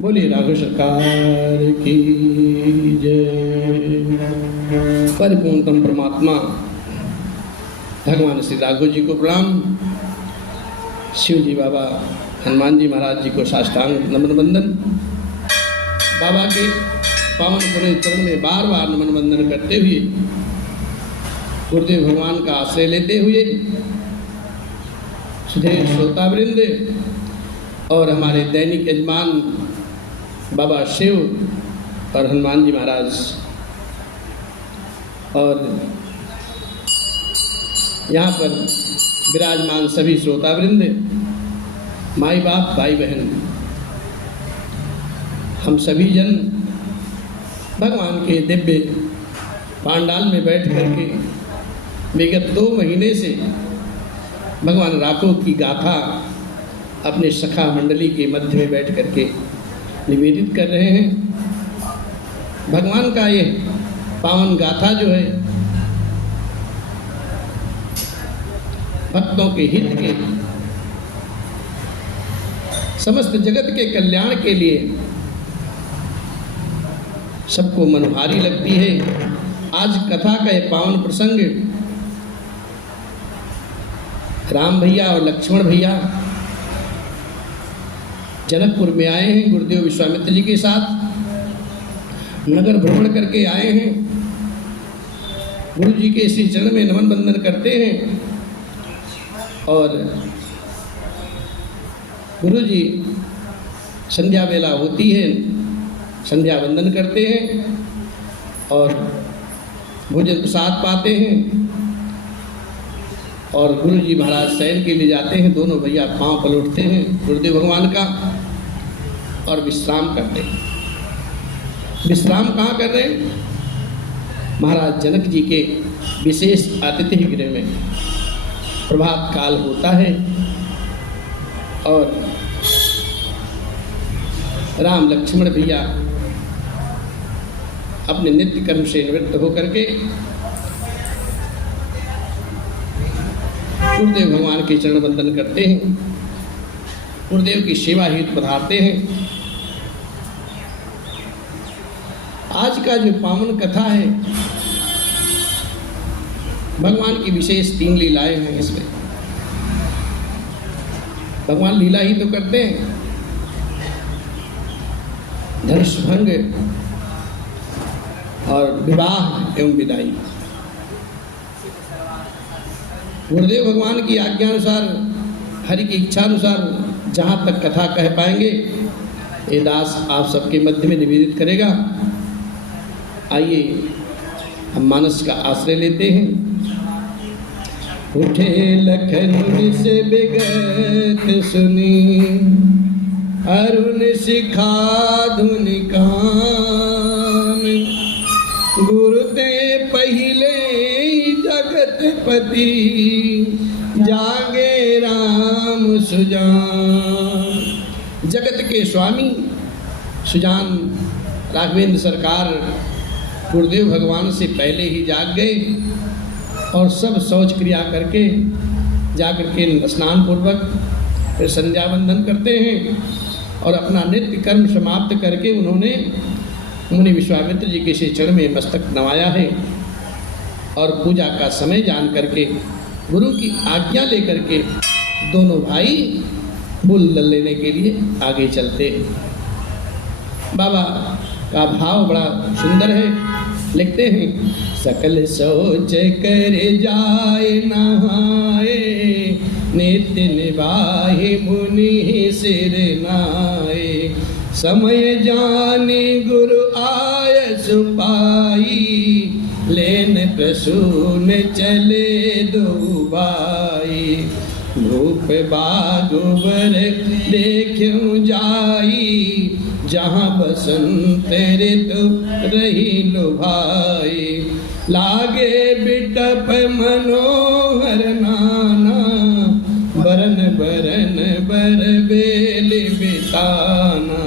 बोलिए राघव सरकार की जय। परिपूर्णतम परमात्मा भगवान श्री राघव जी को प्रणाम। शिव जी बाबा हनुमान जी महाराज जी को साष्टांग नमन वंदन। बाबा के पावन पुण्य चरण में बार बार नमन वंदन करते हुए गुरुदेव भगवान का आश्रय लेते हुए सुधेर श्रोतावृंद और हमारे दैनिक यजमान बाबा शिव और हनुमान जी महाराज और यहाँ पर विराजमान सभी श्रोतावृंद, माई बाप भाई बहन, हम सभी जन भगवान के दिव्य पांडाल में बैठ करके विगत 2 महीने से भगवान राघव की गाथा अपने सखा मंडली के मध्य में बैठ करके निवेदित कर रहे हैं। भगवान का ये पावन गाथा जो है भक्तों के हित के, समस्त जगत के कल्याण के लिए सबको मनोहारी लगती है। आज कथा का ये पावन प्रसंग राम भैया और लक्ष्मण भैया जनकपुर में आए हैं। गुरुदेव विश्वामित्र जी के साथ नगर भ्रमण करके आए हैं। गुरु जी के श्री चरण में नमन बंदन करते हैं और गुरु जी संध्या वेला होती है, संध्या वंदन करते हैं और भोजन प्रसाद पाते हैं और गुरु जी महाराज शयन के लिए जाते हैं। दोनों भैया पांव पलटते हैं गुरुदेव भगवान का और विश्राम करते हैं। विश्राम कहाँ कर रहे हैं? महाराज जनक जी के विशेष अतिथि गृह में। प्रभात काल होता है और राम लक्ष्मण भैया अपने नित्य कर्म से निवृत्त होकर के गुरुदेव भगवान के चरण वंदन करते हैं, गुरुदेव की सेवा हेतु पधारते हैं। आज का जो पावन कथा है, भगवान की विशेष 3 लीलाएं हैं इसमें। भगवान लीला ही तो करते हैं, धनुष भंग और विवाह एवं विदाई। गुरुदेव भगवान की आज्ञा अनुसार, हरि की इच्छा अनुसार जहाँ तक कथा कह पाएंगे ये दास आप सबके मध्य में निवेदित करेगा। आइए हम मानस का आश्रय लेते हैं। उठे लखन से विगत सुनी, अरुण शिखा धुनि कान, गुरुदेव पहिले जगतपति, जागे राम सुजान। जगत के स्वामी सुजान राघवेंद्र सरकार गुरुदेव भगवान से पहले ही जाग गए और सब शौच क्रिया करके जाकर के स्नान पूर्वक फिर संध्या वंदन करते हैं और अपना नित्य कर्म समाप्त करके उन्होंने मुनि विश्वामित्र जी के श्री चरण में मस्तक नवाया है और पूजा का समय जान करके गुरु की आज्ञा लेकर के दोनों भाई फूल लेने के लिए आगे चलते हैं। बाबा का भाव बड़ा सुंदर है। लिखते हैं, सकल सोच कर जाए नहाए, नित्य निभाए मुनि सिर नाए, समय जाने गुरु आय सुपाई, लेन प्रसून चले 2 भाई, भूप बागुबर देखूं जाई, जहाँ बसंत ऋतु रही लुभाई, लागे बिटप मनोहर नाना, बरन बरन बर बेल बिताना,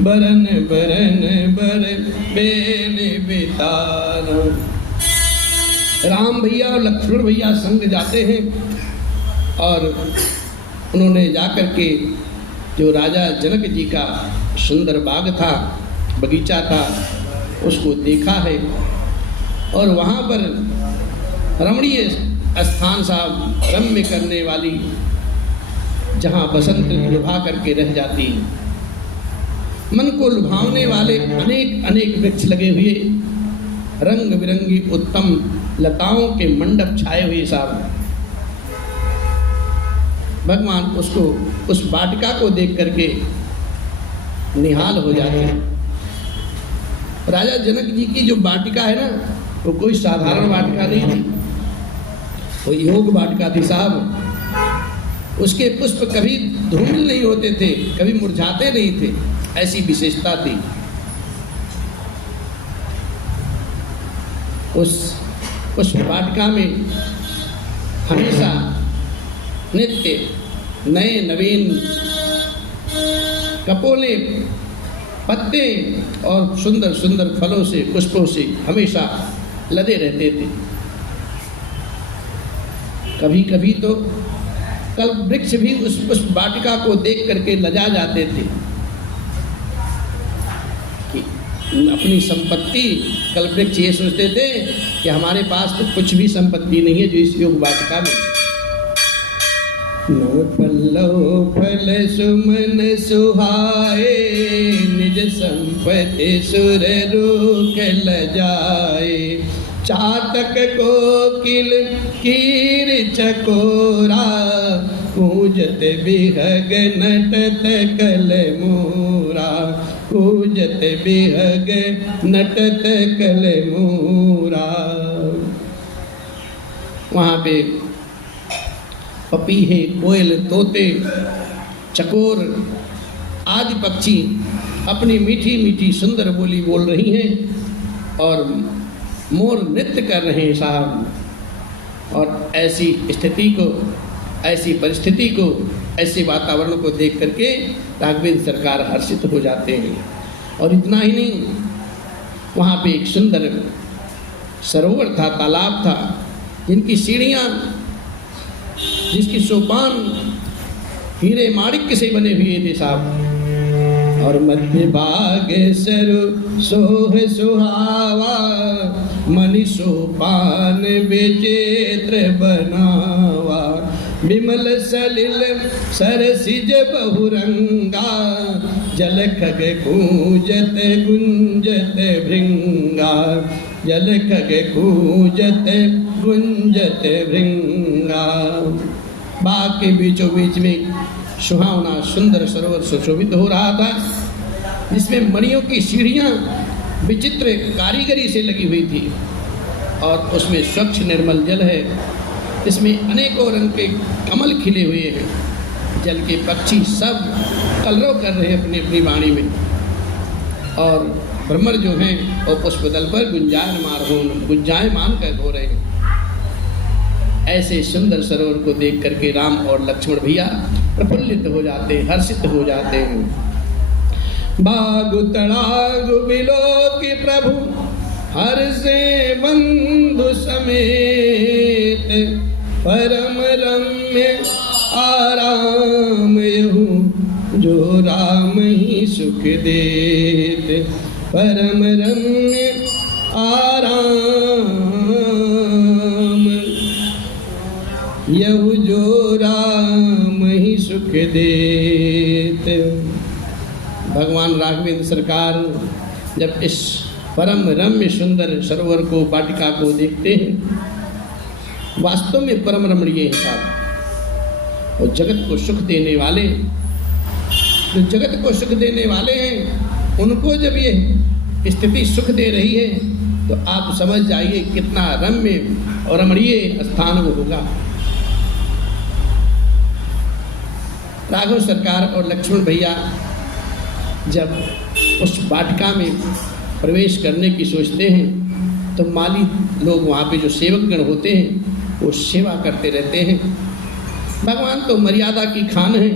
बरन बरन बर बेल बिताना। राम भैया और लक्ष्मण भैया संग जाते हैं और उन्होंने जाकर के जो राजा जनक जी का सुंदर बाग था, बगीचा था, उसको देखा है। और वहाँ पर रमणीय स्थान साहब, रम्य करने वाली, जहाँ बसंत लुभा करके रह जाती है। मन को लुभावने वाले अनेक अनेक वृक्ष लगे हुए, रंग बिरंगी उत्तम लताओं के मंडप छाए हुए साहब। भगवान उसको, उस वाटिका को देख करके निहाल हो जाते हैं। राजा जनक जी की जो वाटिका है ना, वो कोई साधारण वाटिका नहीं थी, वो योग वाटिका थी साहब। उसके पुष्प कभी धूमिल नहीं होते थे, कभी मुरझाते नहीं थे, ऐसी विशेषता थी। उस वाटिका में हमेशा नित्य नए नवीन कपोले, पत्ते और सुंदर सुंदर फलों से, पुष्पों से हमेशा लदे रहते थे। कभी कभी तो कल्प वृक्ष भी उस वाटिका को देख करके लजा जाते थे कि अपनी संपत्ति, कल्प वृक्ष ये सोचते थे कि हमारे पास तो कुछ भी संपत्ति नहीं है जो इस योग वाटिका में। नो पल्लव फल सुमन सुहाए, निज संपत्ति सुर रूक लजाए। चातक कोकिल कीर चकोरा, पूजत बिहग नटत कल मोरा। पूजत बिहग नटत कल मोरा। वहाँ पे पपीहे, कोयल, तोते, चकोर आदि पक्षी अपनी मीठी मीठी सुंदर बोली बोल रही हैं और मोर नृत्य कर रहे हैं साहब। और ऐसी स्थिति को, ऐसी परिस्थिति को, ऐसे वातावरण को देख करके राघवेंद्र सरकार हर्षित हो जाते हैं। और इतना ही नहीं, वहाँ पे एक सुंदर सरोवर था, तालाब था, जिनकी सीढ़ियाँ, जिसकी सोपान हीरे माणिक्य से बने हुए थे साहब। और मध्य भाग सरु सोह सुहावा, मणि सोपान विचित्र बनावा। विमल सलिल सरसिज बहुरंगा, जल खग कूजत गुंजत भृंगा। जल खग कूजत गुंजत भृंगा। बाग के बीचों बीच में सुहावना सुंदर सरोवर सुशोभित हो रहा था, जिसमें मणियों की सीढ़ियाँ विचित्र कारीगरी से लगी हुई थी। और उसमें स्वच्छ निर्मल जल है, इसमें अनेकों रंग के कमल खिले हुए हैं। जल के पक्षी सब कलरव कर रहे हैं अपनी अपनी वाणी में। और भ्रमर जो हैं वो पुष्पदल पर गुंजायमान कर हो रहे हैं। ऐसे सुंदर सरोवर को देख करके राम और लक्ष्मण भैया प्रफुल्लित हो जाते हैं, हर्षित हो जाते हैं। बागु तड़ागु बिलोकी प्रभु, हर्षे बंधु समेत। परम रम्य आराम यहु, जो राम ही सुख देत। परम रम्य आराम यहु, जो राम ही सुख देत। भगवान राघवेंद्र सरकार जब इस परम रम्य सुंदर सरोवर को, वाटिका को देखते हैं, वास्तव में परम रमणीय है साहब। और जगत को सुख देने वाले, जो जगत को सुख देने वाले हैं, उनको जब ये स्थिति सुख दे रही है, तो आप समझ जाइए कितना रम्य और रमणीय स्थान वो होगा। राघव सरकार और लक्ष्मण भैया जब उस वाटिका में प्रवेश करने की सोचते हैं, तो माली लोग, वहाँ पे जो सेवकगण होते हैं, वो सेवा करते रहते हैं। भगवान तो मर्यादा की खान है,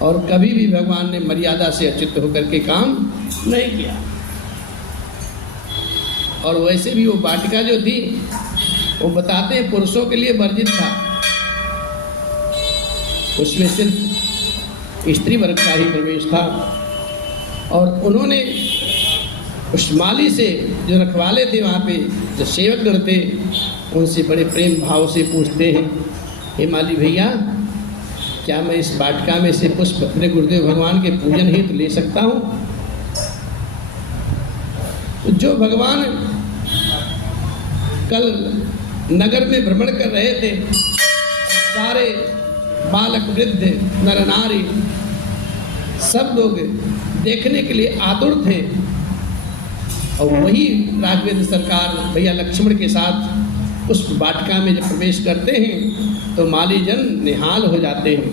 और कभी भी भगवान ने मर्यादा से अच्युत होकर के काम नहीं किया। और वैसे भी वो वाटिका जो थी, वो बताते हैं पुरुषों के लिए वर्जित था। उसमें सिर्फ स्त्री वर्ग का ही प्रवेश था। और उन्होंने उस माली से, जो रखवाले थे वहाँ पे, जो सेवकगण थे, उनसे बड़े प्रेम भाव से पूछते हैं, हे माली भैया, क्या मैं इस वाटिका में से पुष्प अपने गुरुदेव भगवान के पूजन हेतु ले सकता हूँ? जो भगवान कल नगर में भ्रमण कर रहे थे, सारे बालक वृद्ध नर नारी सब लोग देखने के लिए आतुर थे, और वही राघवेंद्र सरकार भैया लक्ष्मण के साथ उस वाटिका में जब प्रवेश करते हैं तो मालीजन निहाल हो जाते हैं,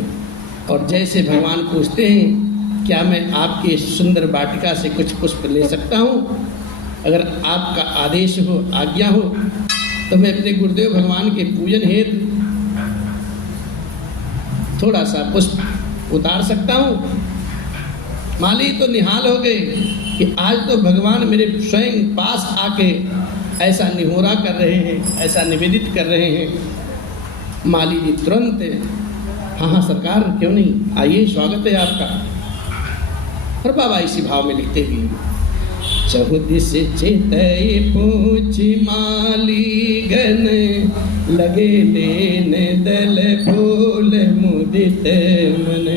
और जैसे भगवान पूछते हैं, क्या मैं आपकी इस सुंदर वाटिका से कुछ पुष्प ले सकता हूँ? अगर आपका आदेश हो, आज्ञा हो, तो मैं अपने गुरुदेव भगवान के पूजन हेतु थोड़ा सा पुष्प उतार सकता हूँ। माली तो निहाल हो गए कि आज तो भगवान मेरे स्वयं पास आके ऐसा निहोरा कर रहे हैं, ऐसा निवेदित कर रहे हैं। माली जी तुरंत, हाँ हाँ सरकार, क्यों नहीं, आइए, स्वागत है आपका। और बाबा इसी भाव में लिखते भी, चहुदिस चितई पूछ माली गण, लगे लेन दल फूल मुदित मन।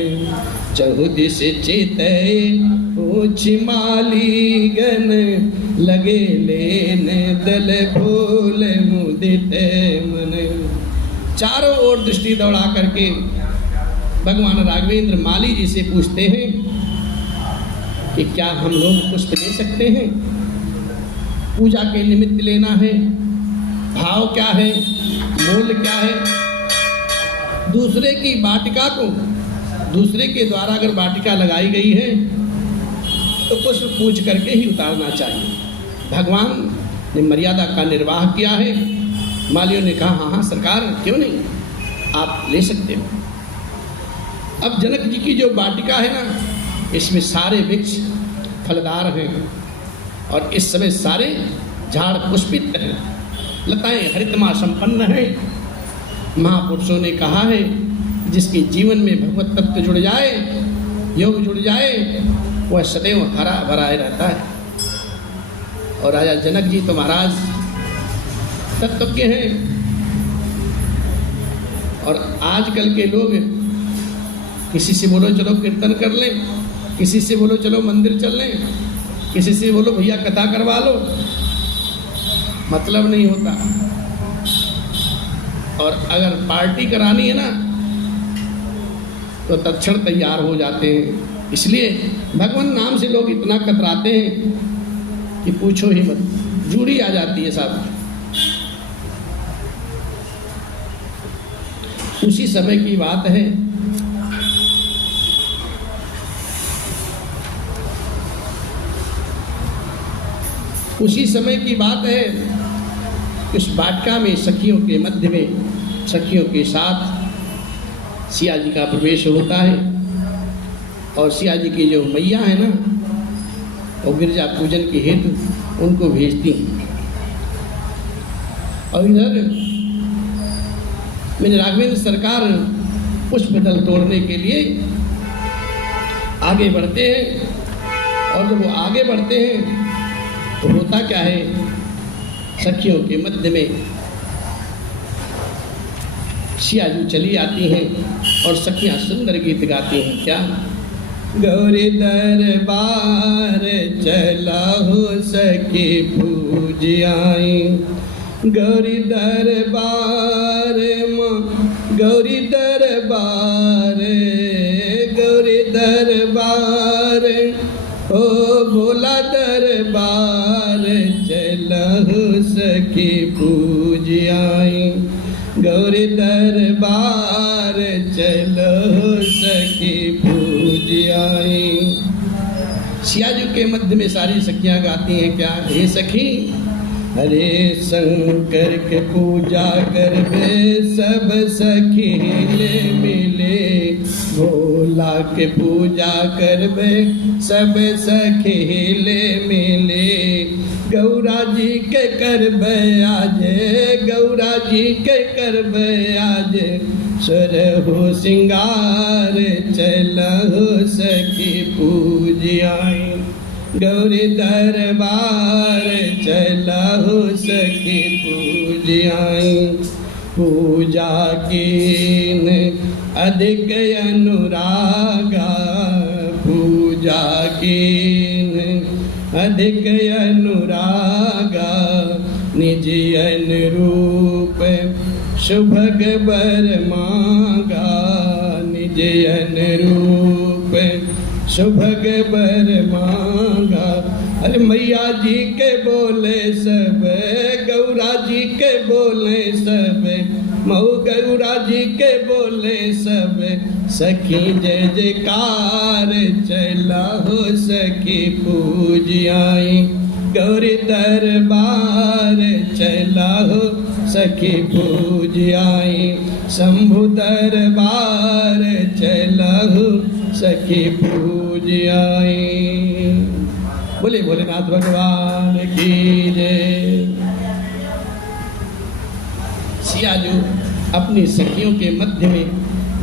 चहुदिस चितई पूछ माली गण, लगे लेन दल फूल मुदित मन। चारों ओर दृष्टि दौड़ा करके भगवान राघवेंद्र माली जी से पूछते हैं कि क्या हम लोग पुष्प ले सकते हैं? पूजा के निमित्त लेना है, भाव क्या है, मूल्य क्या है? दूसरे की वाटिका को, दूसरे के द्वारा अगर वाटिका लगाई गई है तो पुष्प पूछ करके ही उतारना चाहिए। भगवान ने मर्यादा का निर्वाह किया है। मालियों ने कहा, हाँ हाँ सरकार, क्यों नहीं, आप ले सकते हो। अब जनक जी की जो वाटिका है ना, इसमें सारे वृक्ष फलदार हैं, और इस समय सारे झाड़ पुष्पित हैं, लताएं हरितमा संपन्न हैं। महापुरुषों ने कहा है, जिसके जीवन में भगवत तत्व जुड़ जाए, योग जुड़ जाए, वह सदैव हरा भरा रहता है। और राजा जनक जी तो महाराज तत्व के हैं, और आजकल के लोग किसी से बोलो चलो कीर्तन कर लें, किसी से बोलो चलो मंदिर चल लें, किसी से बोलो भैया कथा करवा लो, मतलब नहीं होता। और अगर पार्टी करानी है ना तो तत्क्षण तैयार हो जाते हैं। इसलिए भगवान नाम से लोग इतना कतराते हैं कि पूछो ही मत, जूड़ी आ जाती है साथ। उसी समय की बात है, उसी समय की बात है, उस वाटिका में सखियों के मध्य में सखियों के साथ सिया जी का प्रवेश होता है। और सिया जी की जो मैया है ना, वो गिरजा पूजन के हेतु उनको भेजती हैं। और इधर मेरे राघवेंद्र सरकार पुष्प दल तोड़ने के लिए आगे बढ़ते हैं। और जब वो आगे बढ़ते हैं तो होता क्या है, सखियों के मध्य में सिया जी चली आती हैं और सखियां सुंदर गीत गाती हैं। क्या, गौरी दरबार चला हो सखी पूज आई, गौरी दरबार गौरी दरबार, गौरी दरबार, ओ भोला दरबार चला हो सखी पूज आई, गौरी दरबार चलो सखी पूज आई। सिया जी के मध्य में सारी सखियां गाती हैं। क्या, हे सखी, हरे शंकर के पूजा करबे सब सखी ले मिले, भोला के पूजा करबे सब सखी ले मिले, गौरा जी के करबे आज, गौरा जी के करबे आज सुरहु सिंगार चलहु सखी पूजियाई, गौरी दरबार चलहु सखी पूजियाई। पूजा कीन अधिक अनुरागा, पूजा कीन अधिक अनुरागा, निज अनुरूप सुभग बर मांगा, निज अनुरूप सुभग बर मांगा। अरे मैया जी के बोले सब, गौरा जी के बोले सब, मऊ गौरा जी के बोले सब, सखी जय जयकार चला हो सखी पूजियाई, गौरी दरबार चला हो सखी पूजियाई, शंभु दरबार चला हो सखी पूजियाई। बोले भोलेनाथ भगवान की जय। सियाजू अपनी सखियों के मध्य में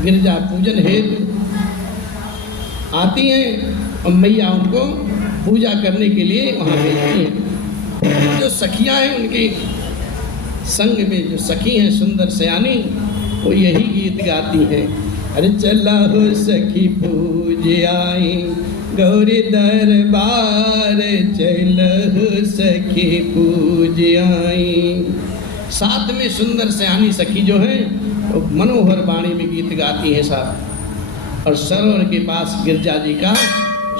गिरजा पूजन हेतु आती हैं और मैया उनको पूजा करने के लिए वहाँ भेजती हैं। जो सखियाँ हैं उनके संग में जो सखी हैं सुंदर सयानी, वो यही गीत गाती हैं। अरे चला हो सखी पूजियाई, गौरी दरबार चल हो सखी पूजियाई। साथ में सुंदर सयानी सखी जो है वो मनोहर वाणी में गीत गाती हैं साहब। और सरोवर के पास गिरजा जी का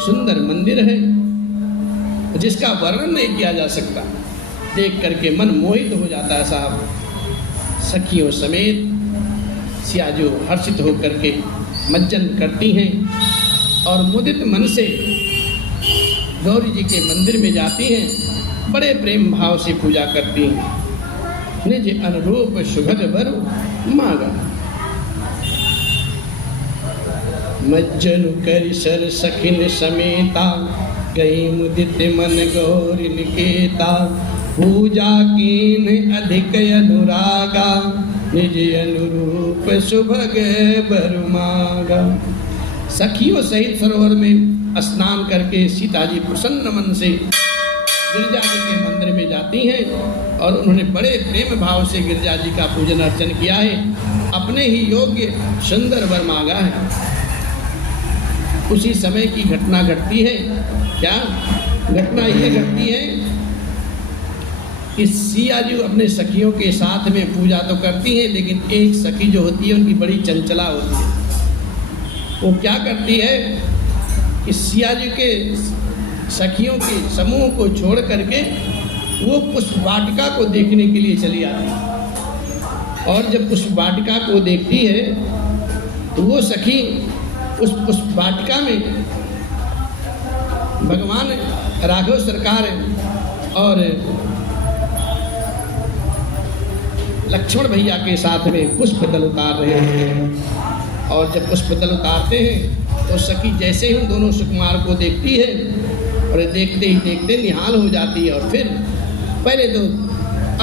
सुंदर मंदिर है जिसका वर्णन नहीं किया जा सकता, देख करके मन मोहित हो जाता है साहब। सखियों समेत सियाजू हर्षित होकर के मज्जन करती हैं और मुदित मन से गौरी जी के मंदिर में जाती हैं, बड़े प्रेम भाव से पूजा करती हैं। निज अनुरूप सुभग बर मांगा, मज्जन कर सर सखिन समेता, गई मुदित मन गौरी निकेता। पूजा कीन अधिक अनुरागा, निज अनुरूप सुभग बर मांगा। सखियों सहित सरोवर में स्नान करके सीता जी प्रसन्न मन से गिरजा जी के मंदिर में जाती हैं और उन्होंने बड़े प्रेम भाव से गिरजा जी का पूजन अर्चन किया है, अपने ही योग्य सुंदर वर मांगा है। उसी समय की घटना घटती है। क्या घटना ये घटती है कि सिया जी अपने सखियों के साथ में पूजा तो करती हैं, लेकिन एक सखी जो होती है उनकी बड़ी चंचला होती है। वो क्या करती है कि सिया जी के सखियों के समूह को छोड़ करके वो पुष्प वाटिका को देखने के लिए चली आती है। और जब पुष्प वाटिका को देखती है तो वो सखी उस पुष्प वाटिका में भगवान राघव सरकार और लक्ष्मण भैया के साथ में पुष्प दल उतार रहे हैं। और जब पुष्प दल उतारते हैं तो सखी जैसे ही दोनों सुकुमार को देखती है और देखते ही देखते निहाल हो जाती है, और फिर पहले तो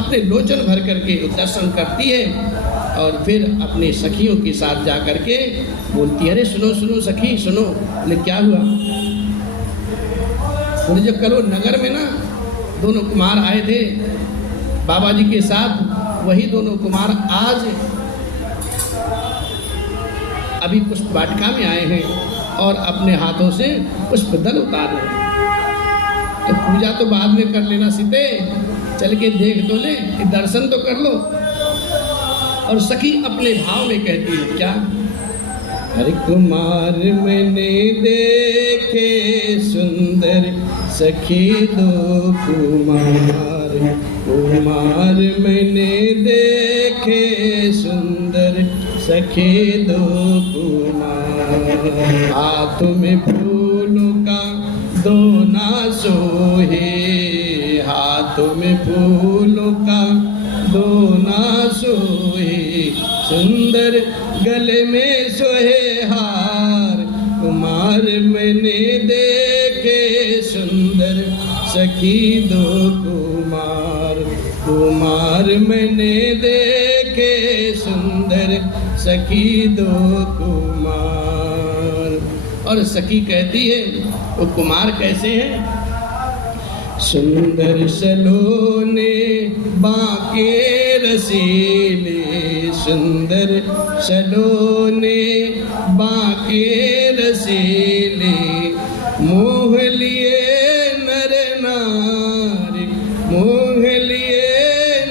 अपने लोचन भर करके दर्शन करती है और फिर अपने सखियों के साथ जा करके बोलती है, अरे सुनो सुनो सखी सुनो। बोले क्या हुआ? बोले जब कल वो नगर में ना दोनों कुमार आए थे बाबा जी के साथ, वही दोनों कुमार आज अभी पुष्प वाटिका में आए हैं और अपने हाथों से पुष्प दल उतार रहे हैं। तो पूजा तो बाद में कर लेना सीते, चल के देख तो ले, दर्शन तो कर लो। और सखी अपने भाव में कहती है क्या? हर कुमार मैंने देखे सुंदर सखी दो कुमार, कुमार मैंने देखे सुंदर सखी दो कुमार। हाथ में फूलों का दोना सोहे, हाथ में फूलों का दोना सोहे, सुंदर गले में सोहे हार। कुमार मैंने देखे सुंदर सखी दो कुमार, कुमार मैंने देखे सुंदर सखी दो कुमार। और सखी कहती है वो कुमार कैसे हैं? सुंदर सलोने बाके रसीले, सुंदर सलोने बाके रसीले, मोह लिए नर नार, मोह लिए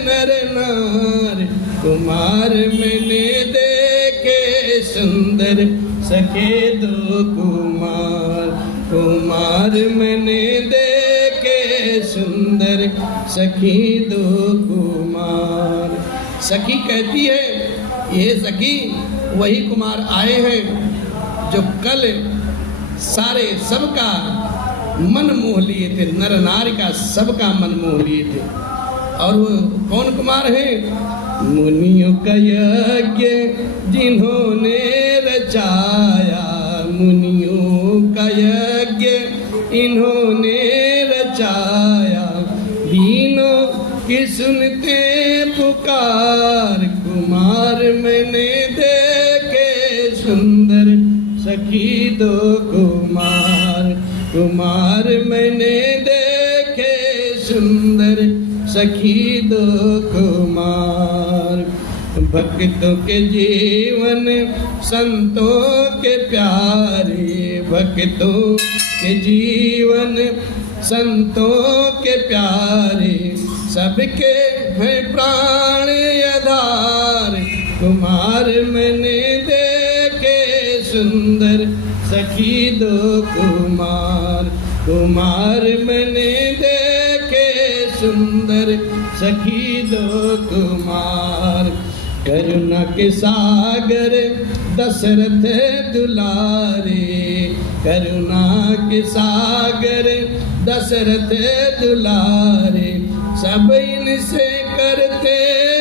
नर नार, कुमार मैंने देखे सुंदर सखे दो कुमार, कुमार मैंने देखे सुंदर सखी दो कुमार। सखी कहती है ये सखी वही कुमार आए हैं जो कल सारे सबका मन मोह लिए थे, नर नारी का सबका मन मोह लिए थे। और वो कौन कुमार है? मुनियों का यज्ञ जिन्होंने रचाया, मुनियों का यज्ञ इन्होंने रचाया, दीनों की सुनते पुकार, कुमार मैंने देखे सुंदर सखी दो कुमार, कुमार मैंने देखे सुंदर सखी दो कुमार। भक्तों के जीवन संतों के प्यारे, भक्तों के जीवन संतों के प्यारे, सबके हैं प्राण आधार, कुमार मैंने देखे सुंदर सखी दो कुमार, कुमार मैंने देखे सुंदर सखी दो कुमार। करुणा के सागर दशरथ दुलारे, करुणा के सागर दशरथ दुलारे, सब इनसे करते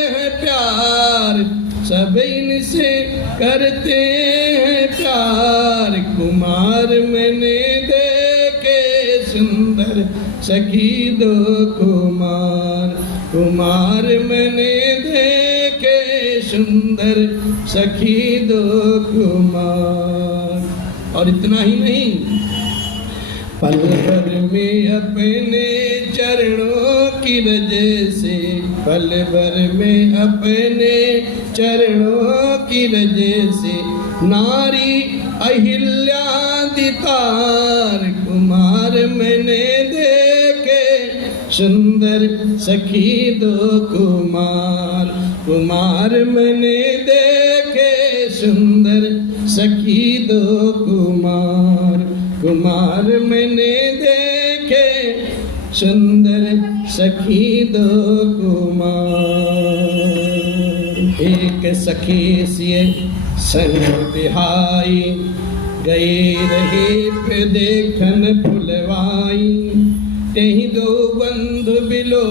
हैं प्यार, सब इनसे करते हैं प्यार, कुमार मैंने देखे सुंदर सखी दो कुमार, कुमार मैंने देखे सुंदर सखी दो कुमार। और इतना ही नहीं, पल भर में अपने चरणों की रज से, पल भर में अपने चरणों की रज से, नारी अहिल्या दितार, कुमार मैंने देखे सुंदर सखी दो कुमार, कुमार मैंने देखे सुंदर सखी दो कुमार, कुमार मैंने देखे सुंदर सखी दो कुमार। एक सखी सिए संग बिहाई, गए रहे पे देखन फुलवाई, तेहि दो बंधु बिलो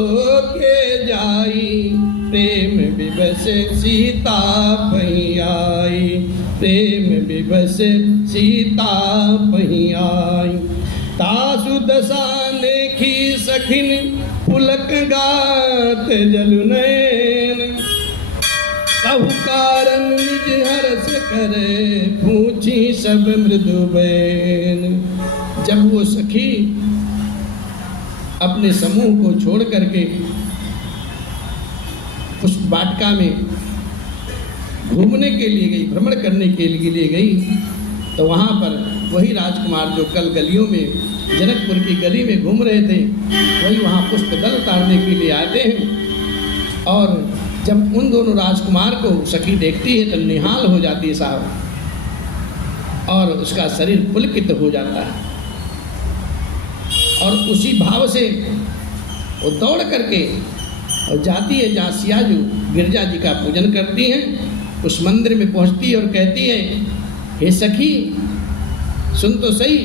के जाई, प्रेम विवश सीता पही आई, प्रेम विवश सीता पही आई, तासु दशा नेखी सखिन पुलक गात जलु नयन, कहु कारण निज हर्ष करे, पूछी सब मृदु बैन। जब वो सखी अपने समूह को छोड़ करके उस वाटिका में घूमने के लिए गई, भ्रमण करने के लिए गई, तो वहाँ पर वही राजकुमार जो कल गलियों में जनकपुर की गली में घूम रहे थे, वही वहाँ पुष्प दल उतारने के लिए आते हैं। और जब उन दोनों राजकुमार को सखी देखती है तो निहाल हो जाती है साहब, और उसका शरीर पुलकित हो जाता है। और उसी भाव से वो दौड़ करके और जाती है जहाँ सियाजू गिरजा जी का पूजन करती हैं, उस मंदिर में पहुँचती है और कहती है, हे सखी सुन तो सही।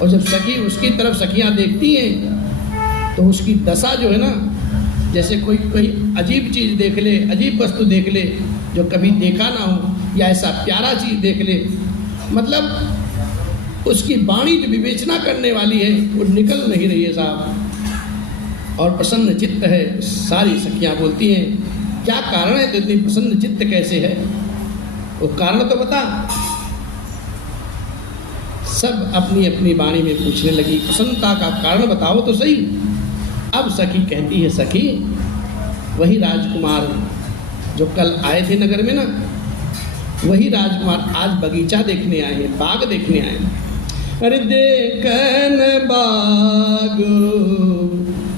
और जब सखी उसकी तरफ सखियाँ देखती हैं तो उसकी दशा जो है ना, जैसे कोई अजीब चीज़ देख ले, अजीब वस्तु देख ले जो कभी देखा ना हो, या ऐसा प्यारा चीज़ देख ले, मतलब उसकी वाणी जो विवेचना करने वाली है वो निकल नहीं रही है साहब। और प्रसन्न चित्त है। सारी सखियाँ बोलती हैं क्या कारण है, तो इतनी प्रसन्न चित्त कैसे है, वो कारण तो बता। सब अपनी अपनी वाणी में पूछने लगी, प्रसन्नता का कारण बताओ तो सही। अब सखी कहती है, सखी वही राजकुमार जो कल आए थे नगर में ना, वही राजकुमार आज बगीचा देखने आए हैं, बाग देखने आए हैं। अरे देखन बाग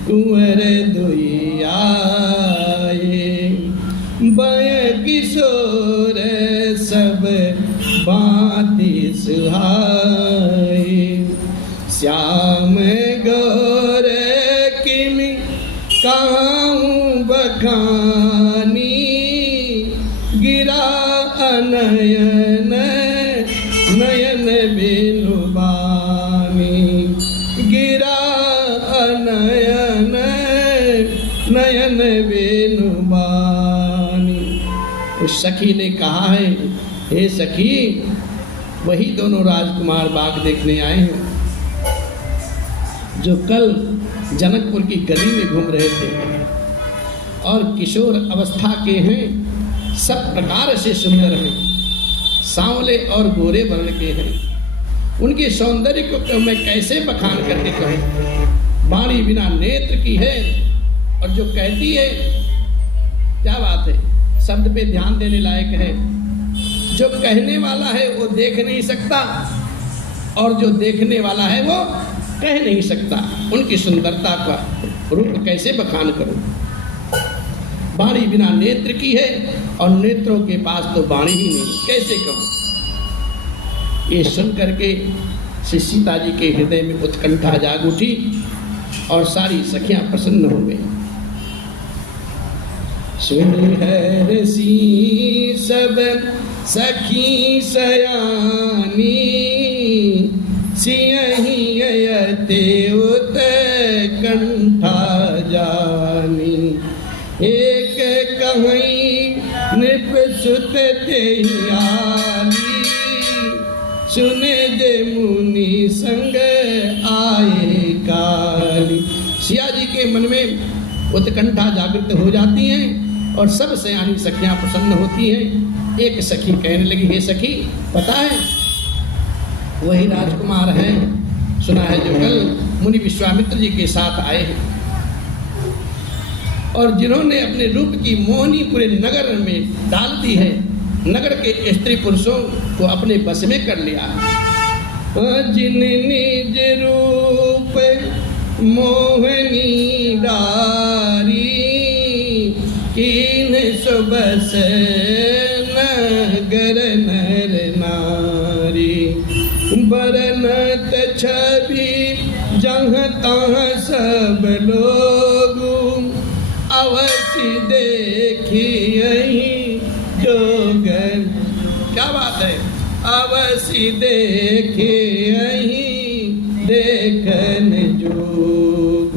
कुंवर दुई आए, बय किशोर सब बाती सुहाए, श्याम गौर किमि काहूँ बखानी, गिरा अनयन नयन बिनु बानी, गिरा अनयन नयन बिनु बानी। उस सखी ने कहा है, हे सखी वही दोनों राजकुमार बाग देखने आए हैं जो कल जनकपुर की गली में घूम रहे थे और किशोर अवस्था के हैं, सब प्रकार से सुंदर हैं, सांवले और गोरे वर्ण के हैं। उनके सौंदर्य को मैं कैसे बखान करके कहूँ, वाणी बिना नेत्र की है। और जो कहती है, क्या बात है, शब्द पे ध्यान देने लायक है। जो कहने वाला है वो देख नहीं सकता और जो देखने वाला है वो कह नहीं सकता। उनकी सुंदरता का रूप कैसे बखान करूं। वाणी बिना नेत्र की है और नेत्रों के पास तो वाणी ही नहीं, कैसे कहूं। ये सुन करके श्री सीता जी के हृदय में उत्कंठा जाग उठी और सारी सखियां प्रसन्न हो गई। सुन है सी सब सखी सयानी, सियहि अयते उत्कंठा जानी, एक कहीं नृप सुत तेहि आली, सुने जे मुनि संग आए काली। सिया जी के मन में उत्कंठा जागृत हो जाती है और सब सयानी सखियां प्रसन्न होती हैं। एक सखी कहने लगी, हे सखी पता है वही राजकुमार हैं, सुना है जो कल मुनि विश्वामित्र जी के साथ आए हैं और जिन्होंने अपने रूप की मोहनी पूरे नगर में डाल दी है, नगर के स्त्री पुरुषों को अपने बस में कर लिया। जिन निज रूप मोहनी डारी, कीन सुबस नगर नर नारी, बरनत छवि जहाँ तहाँ सब लोग, अवश्य देखियहि जोगन। क्या बात है, अवश्य देखियहि देखन जोग।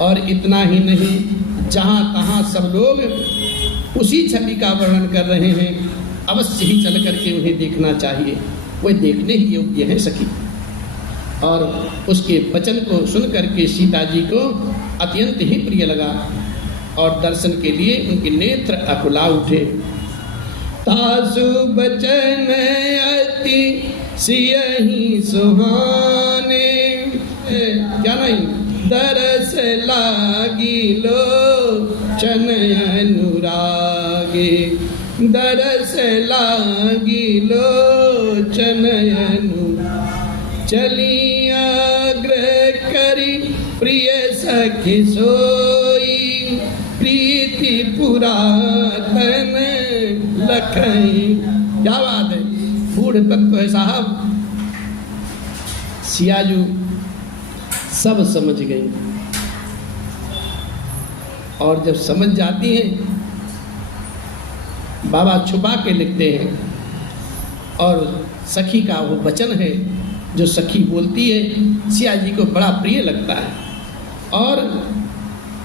और इतना ही नहीं, जहाँ तहाँ सब लोग उसी छवि का वर्णन कर रहे हैं, अवश्य ही चल करके उन्हें देखना चाहिए, वह देखने ही योग्य है सखी। और उसके वचन को सुन करके सीता जी को अत्यंत ही प्रिय लगा और दर्शन के लिए उनके नेत्र अकुला उठे। तासु बचन अति सियहि सुहाने, क्या नहीं, दरस लागी लोचन अनुरागे, दरस लागी लोचन अनुरागे। चली आग्रह करी प्रिय सखी सोई, प्रीति पुरातन लखई। क्या बात है, बूढ़ तत्व है साहब। सियाजू सब समझ गई और जब समझ जाती हैं, बाबा छुपा के लिखते हैं और सखी का वो वचन है जो सखी बोलती है, सिया जी को बड़ा प्रिय लगता है और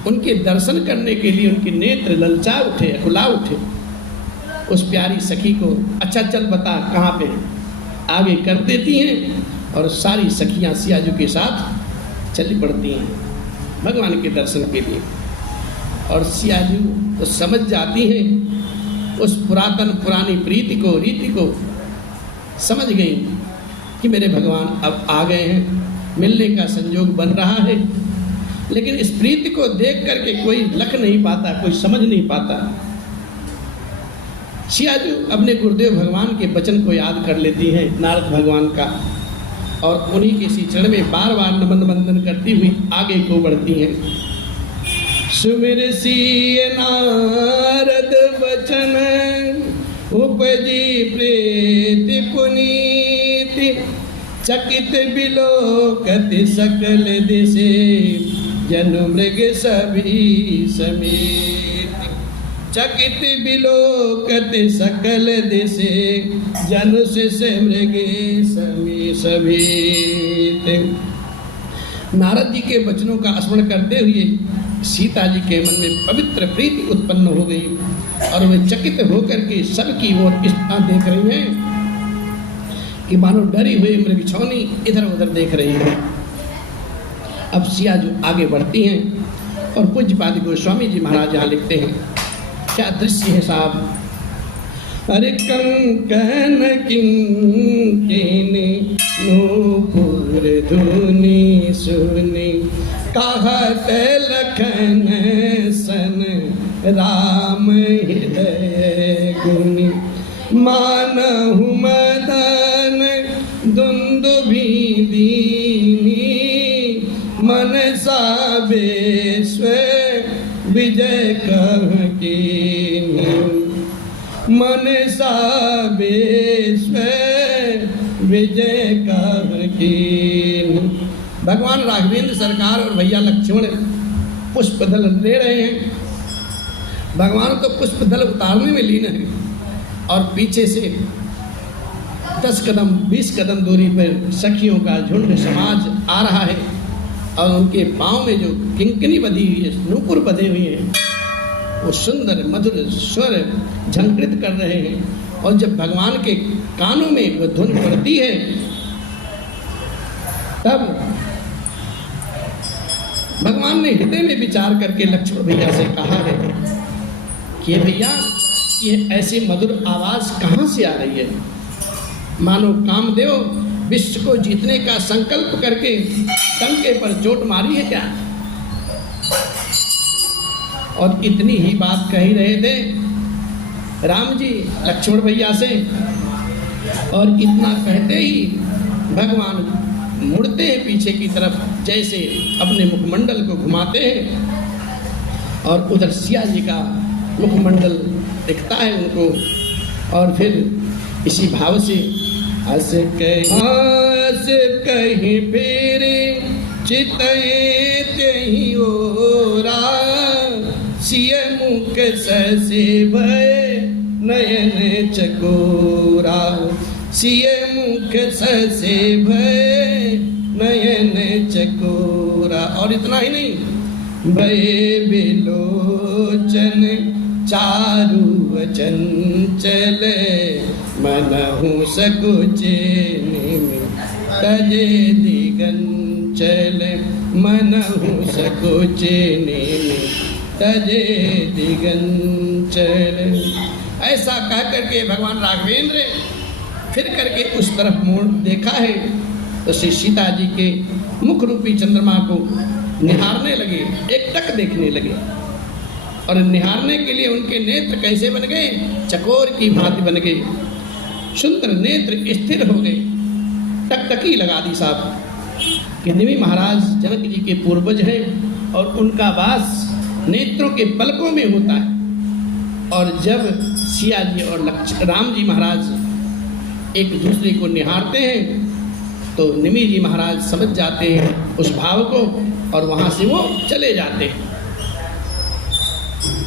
उनके दर्शन करने के लिए उनके नेत्र ललचा उठे, खुला उठे। उस प्यारी सखी को अच्छा चल बता कहाँ पे, आगे कर देती हैं और सारी सखियाँ सियाजू के साथ चली पड़ती हैं भगवान के दर्शन के लिए। और सिया जी तो समझ जाती हैं, उस पुरानी प्रीति को, रीति को समझ गई कि मेरे भगवान अब आ गए हैं, मिलने का संयोग बन रहा है। लेकिन इस प्रीति को देख करके कोई लख नहीं पाता, कोई समझ नहीं पाता। सियाजू अपने गुरुदेव भगवान के वचन को याद कर लेती हैं, नारद भगवान का, और उन्हीं के इसी चरण में बार बार नमन वंदन करती हुई आगे को बढ़ती हैं। सुमिर सिय नारद वचन उपजी प्रीति पुनीति, चकित बिलोकत सकल दिशे, जनु मृग सभी समेत। चकित बिलोकत सकल दिशे, जनु से मृग समेत। नारद जी के वचनों का स्मरण करते हुए सीता जी के मन में पवित्र प्रीति उत्पन्न हो गई और वे चकित होकर के सबकी ओर इस तरह देख रही हैं कि मानो डरी हुई मृग छौनी इधर उधर देख रही है। अब सिया जो आगे बढ़ती हैं और पूज्यपाद गोस्वामी जी महाराज यहाँ लिखते हैं, क्या दृश्य है साहब। अरे कंकन किंकिनी नूपुर धुनी सुनी, कहत लखन सन राम हृदय गुनी, मानहु मदन दुंदुभि दीनी, मनसा विश्व विजय कह कीनी, मनसा विश्व विजय कह कीनी। भगवान राघवेंद्र सरकार और भैया लक्ष्मण पुष्प दल ले रहे हैं। भगवान तो पुष्प दल उतारने में लीन है और पीछे से 10 कदम 20 कदम दूरी पर सखियों का झुंड समाज आ रहा है और उनके पाँव में जो किंकनी बधी हुई है, नूपुर बधे हुए हैं, वो सुंदर मधुर स्वर झंकृत कर रहे हैं। और जब भगवान के कानों में वो धुन पड़ती है तब भगवान ने हृदय में विचार करके लक्ष्मण भैया से कहा है कि भैया ये ऐसी मधुर आवाज कहाँ से आ रही है। मानो कामदेव विश्व को जीतने का संकल्प करके डंके पर चोट मारी है क्या। और इतनी ही बात कह ही रहे थे राम जी लक्ष्मण भैया से, और इतना कहते ही भगवान मुड़ते हैं पीछे की तरफ, जैसे अपने मुखमंडल को घुमाते हैं और उधर सिया जी का मुखमंडल दिखता है उनको। और फिर इसी भाव से हंस कहीं फिर चितए तेहि ओरा, सिय मुख ससे भय नयन चकोरा, सिय मुख ससे भय नयन चकोरा। और इतना ही नहीं, भय बिलोचन चारु वचन चले, मनहु सकुचे तजे दिगन चले, मनहु सकुचे तजे दिगन चले। ऐसा कह करके भगवान राघवेंद्र फिर करके उस तरफ मोड़ देखा है तो श्री सीता जी के मुख रूपी चंद्रमा को निहारने लगे, एकटक देखने लगे। और निहारने के लिए उनके नेत्र कैसे बन गए, चकोर की भांति बन गए, सुंदर नेत्र स्थिर हो गए। टकटकी लगा दी साहब कि निमि महाराज जनक जी के पूर्वज हैं और उनका वास नेत्रों के पलकों में होता है। और जब सिया जी और राम जी महाराज एक दूसरे को निहारते हैं तो निमि जी महाराज समझ जाते हैं उस भाव को और वहाँ से वो चले जाते हैं।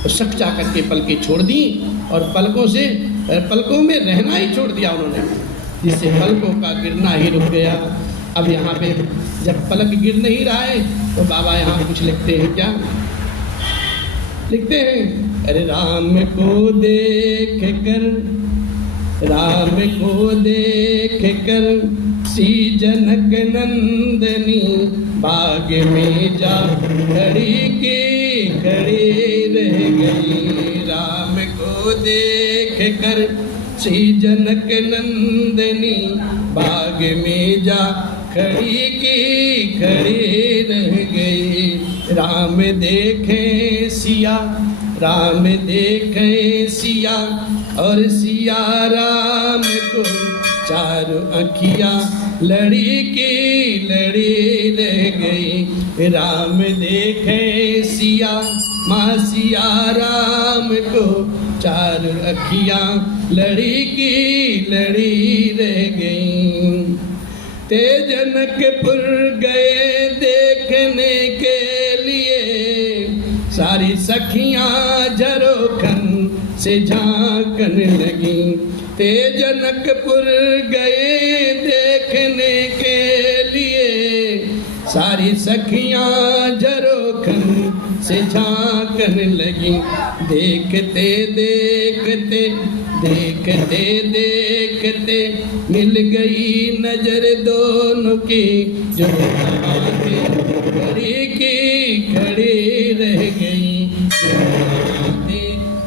तो सक जा करके पलकें छोड़ दी और पलकों में रहना ही छोड़ दिया उन्होंने, जिससे पलकों का गिरना ही रुक गया। अब यहाँ पे जब पलक गिर नहीं रहा है तो बाबा यहाँ कुछ लिखते हैं, क्या लिखते हैं। अरे राम को देख कर सी जनक नंदनी, बाग में जा खड़ी की खड़ी रह गई। राम को देख कर श्री जनक नंदनी बाग में जा खड़ी की खड़ी रह गई। राम देखे सिया, राम देखे सिया और सिया राम को चारों अखियाँ लड़ी की लड़ी रह गई। राम देखे सिया माँ सिया राम को चारों अखियाँ लड़ी की लड़ी रह गई। ते जनकपुर गए देखने के लिए, सारी सखियाँ झरोखन से झांकन लगी। ते जनकपुर गए देखने के लिए, सारी सखियाँ झरोखन से झांकन लगी। देखते देखते देखते देखते मिल गई नजर दोनों की, जो खड़ी की खड़ी रह गई।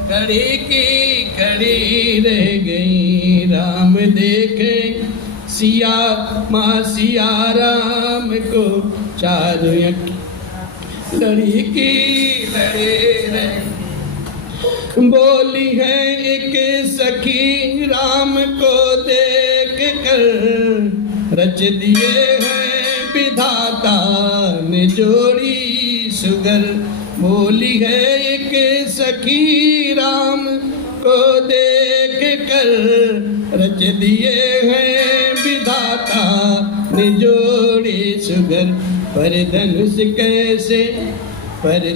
खड़ी की खड़ी रह गई। राम देखे सिया माँ सिया राम को चारों लड़ी की लड़ी रह। बोली है एक सखी राम को देख कर, रच दिए हैं विधाता ने जोड़ी सुगर। बोली है एक सखी राम को देख कर, रच दिए हैं विधाता ने जोड़ी सुगर। पर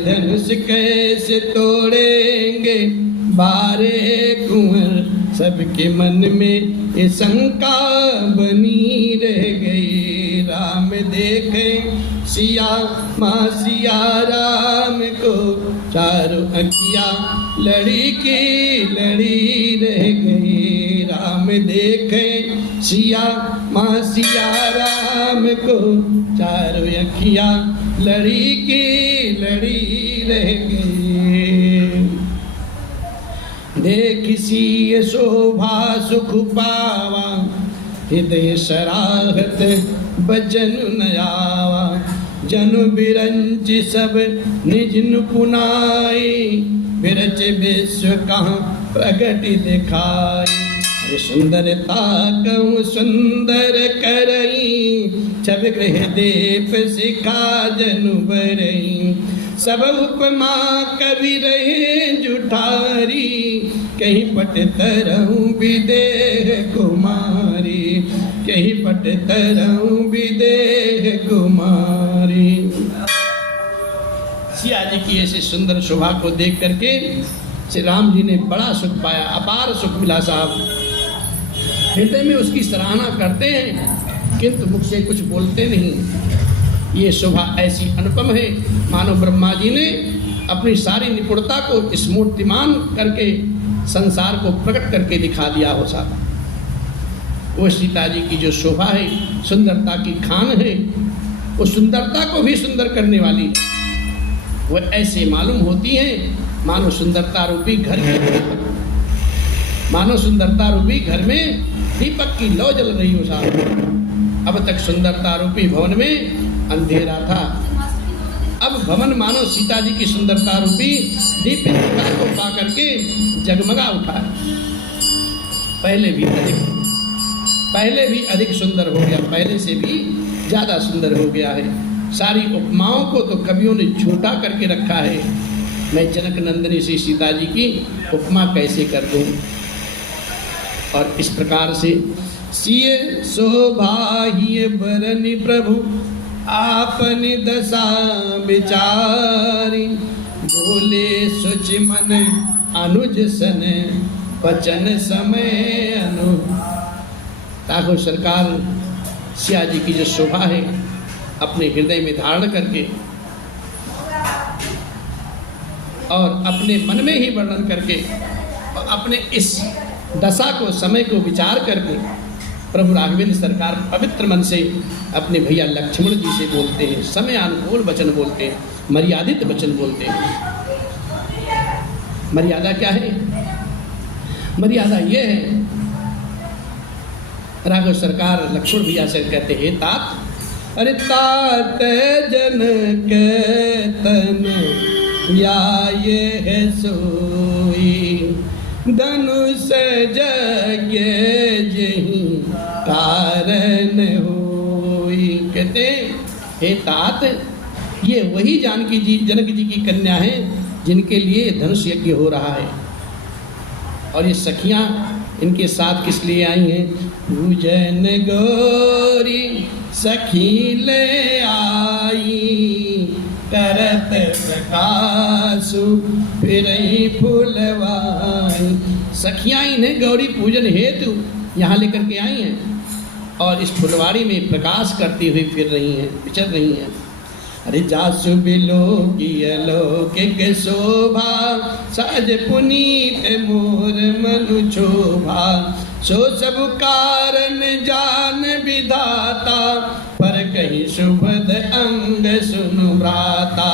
धनुष कैसे तोड़ेंगे बारे कुंवर, सबके मन में ये शंका बनी रह गई। राम देखे सिया माँ सिया राम को चारों अखियाँ लड़ी की लड़ी रह गई। राम देखे सिया माँ सिया राम को चारों अखियाँ लड़ी की लड़ी रह गई। देख सी शोभा सुख पावा, हृदय सराहत बचन नयावा। जनु बिरंच सब निज नुपुनाई, बिरच विश्व कहाँ प्रगट दिखाई। सुंदरता कहूँ सुंदर करई, छब गृह देव सिखा जनु बरई। सब उपमा कवि रहे जुठारी, कहीं पट तरहूँ विदेह कुमारी। कहीं पट तरहूँ विदेह कुमारी। सिया जी की ऐसी सुंदर शोभा को देख करके श्री राम जी ने बड़ा सुख पाया, अपार सुख मिला साहब। हृदय में उसकी सराहना करते हैं किंतु मुख से कुछ बोलते नहीं। ये शोभा ऐसी अनुपम है मानो ब्रह्मा जी ने अपनी सारी निपुणता को इस मूर्तिमान करके संसार को प्रकट करके दिखा दिया हो साहब। वो सीता जी की जो शोभा है, सुंदरता की खान है, वो सुंदरता को भी सुंदर करने वाली है। वो ऐसे मालूम होती है मानो सुंदरता रूपी घर में, मानो सुंदरता रूपी घर में दीपक की लौ जल रही हो साहब। अब तक सुंदरता रूपी भवन में अंधेरा था, अब भवन मानो सीता जी की सुंदरता रूपी दीपिका को पा करके जगमगा उठा। पहले भी अधिक सुंदर हो गया, पहले से भी ज्यादा सुंदर हो गया है। सारी उपमाओं को तो कवियों ने झूठा करके रखा है। मैं जनक नंदिनी से सीता जी की उपमा कैसे कर दूं। और इस प्रकार से सिय शोभाहिय बरनि प्रभु आपनि दशा विचारी। बोले सोच मन अनुज सन वचन समय अनु। ताको सरकार सिया जी की जो शोभा है अपने हृदय में धारण करके और अपने मन में ही वर्णन करके और अपने इस दशा को समय को विचार करके प्रभु राघवेंद्र सरकार पवित्र मन से अपने भैया लक्ष्मण जी से बोलते हैं। समय अनुकूल वचन बोलते हैं, मर्यादित वचन बोलते हैं। मर्यादा क्या है? मर्यादा ये है, राघव सरकार लक्ष्मण भैया से कहते हैं, तात, अरे तात जन के तन या ये है सोई, धनुष जगे जही कारण होई। कहते हे तात, ये वही जानकी जी, जनक जी की कन्या है जिनके लिए धनुष यज्ञ हो रहा है। और ये सखियां इनके साथ किस लिए आई हैं? पूजन गौरी सखी ले आई, करत प्रकाशु फिरई फुलवाई। सखियां इन्हें गौरी पूजन हेतु यहाँ लेकर के आई हैं और इस फुलवाड़ी में प्रकाश करती हुई फिर रही हैं, विचर रही हैं। अरे जासु बिलोकिक शोभा, साज पुनीत मोर मनु शोभा, सो सब कारण जान विधाता, पर कहीं शुभद अंग सुनु भ्राता,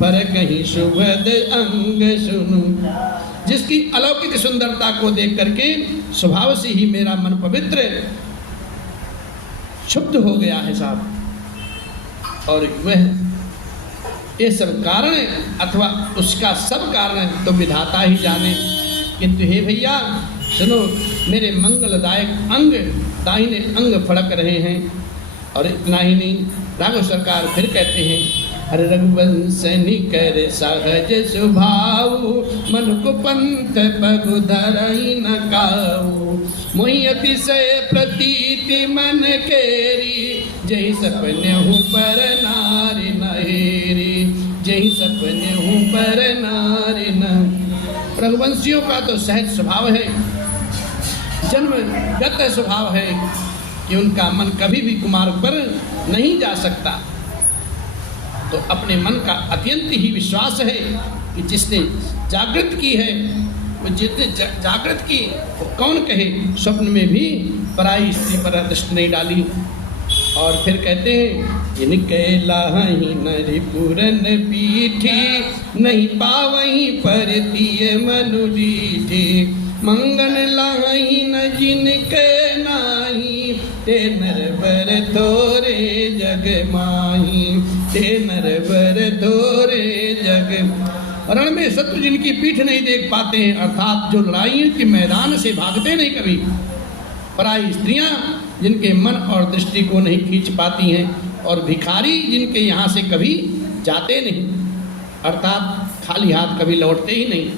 पर कहीं शुभद अंग सुनु। जिसकी अलौकिक सुंदरता को देख करके स्वभाव से ही मेरा मन पवित्र क्षुब्ध हो गया है साहब। और वह ये सब कारण अथवा उसका सब कारण तो विधाता ही जाने। किंतु हे भैया सुनो, मेरे मंगलदायक अंग, दाहिने अंग फड़क रहे हैं। और इतना ही नहीं, राघव सरकार फिर कहते हैं, अरे रघुवंश निकर सहज स्वभाव, मन को पंथ पगु धरई न काऊ, मोहि अतिशय प्रतीति मन केरी, जही सपने हूँ पर नारी नहेरी, जही सपने हूँ पर नारी न। रघुवंशियों का तो सहज स्वभाव है, जन्मगत स्वभाव है कि उनका मन कभी भी कुमार्ग पर नहीं जा सकता। तो अपने मन का अत्यंत ही विश्वास है कि जिसने जागृत की है, वो जितने जागृत की वो कौन कहे, स्वप्न में भी पराई स्त्री पर दृष्टि नहीं डाली। और फिर कहते हैं, इनके लाही नरि पूरन पीठी, नहीं पावही परतीय मनु डीठी, मंगन लाही न जिनके नाही, ते नरवर थोरे जग माही, ते नरवर थोरे जग। रण में शत्रु जिनकी पीठ नहीं देख पाते हैं, अर्थात जो लड़ाई के मैदान से भागते नहीं कभी, पराई स्त्रियां जिनके मन और दृष्टि को नहीं खींच पाती हैं, और भिखारी जिनके यहाँ से कभी जाते नहीं, अर्थात खाली हाथ कभी लौटते ही नहीं,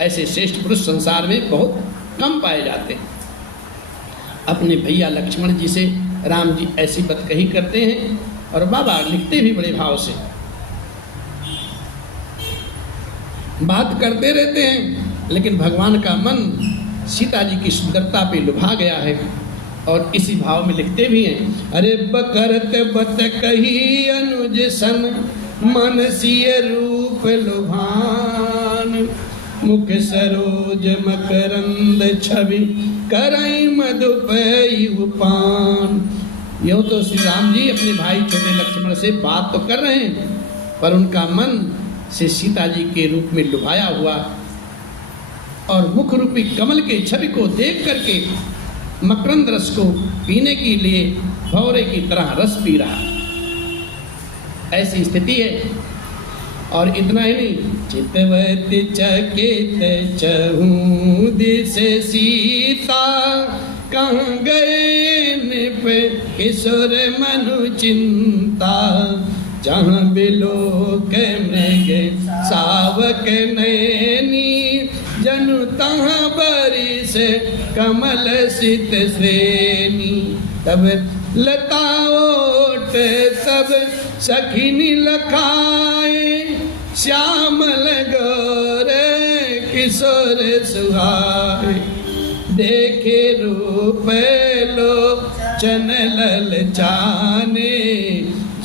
ऐसे श्रेष्ठ पुरुष संसार में बहुत कम पाए जाते हैं। अपने भैया लक्ष्मण जी से राम जी ऐसी बात कही करते हैं, और बाबा लिखते भी बड़े भाव से बात करते रहते हैं, लेकिन भगवान का मन सीता जी की सुंदरता पे लुभा गया है। और इसी भाव में लिखते भी हैं, अरे बकरत बत कही अनुज सन, मन सिय रूप लुभान, मुख सरोज मकरंद छवि, करई मधुपई उपान। यो तो श्री राम जी अपने भाई छोटे लक्ष्मण से बात तो कर रहे हैं, पर उनका मन से सीता जी के रूप में लुभाया हुआ, और मुख रूपी कमल के छवि को देख करके मकरंद रस को पीने के लिए भौरे की तरह रस पी रहा, ऐसी स्थिति है। और इतना ही नहीं, चितवत चकित चहूँ दिस सीता, कहाँ गए निप किशोर मनु चिंता, जहाँ बिलोक मृग सावक नैनी, जनु तहाँ बरिस कमल सित श्रेणी। तब लता ओट तब सखिनी लखाए, श्यामल गौर किशोर सुहाए, देखे रूप लोचन ललचाने,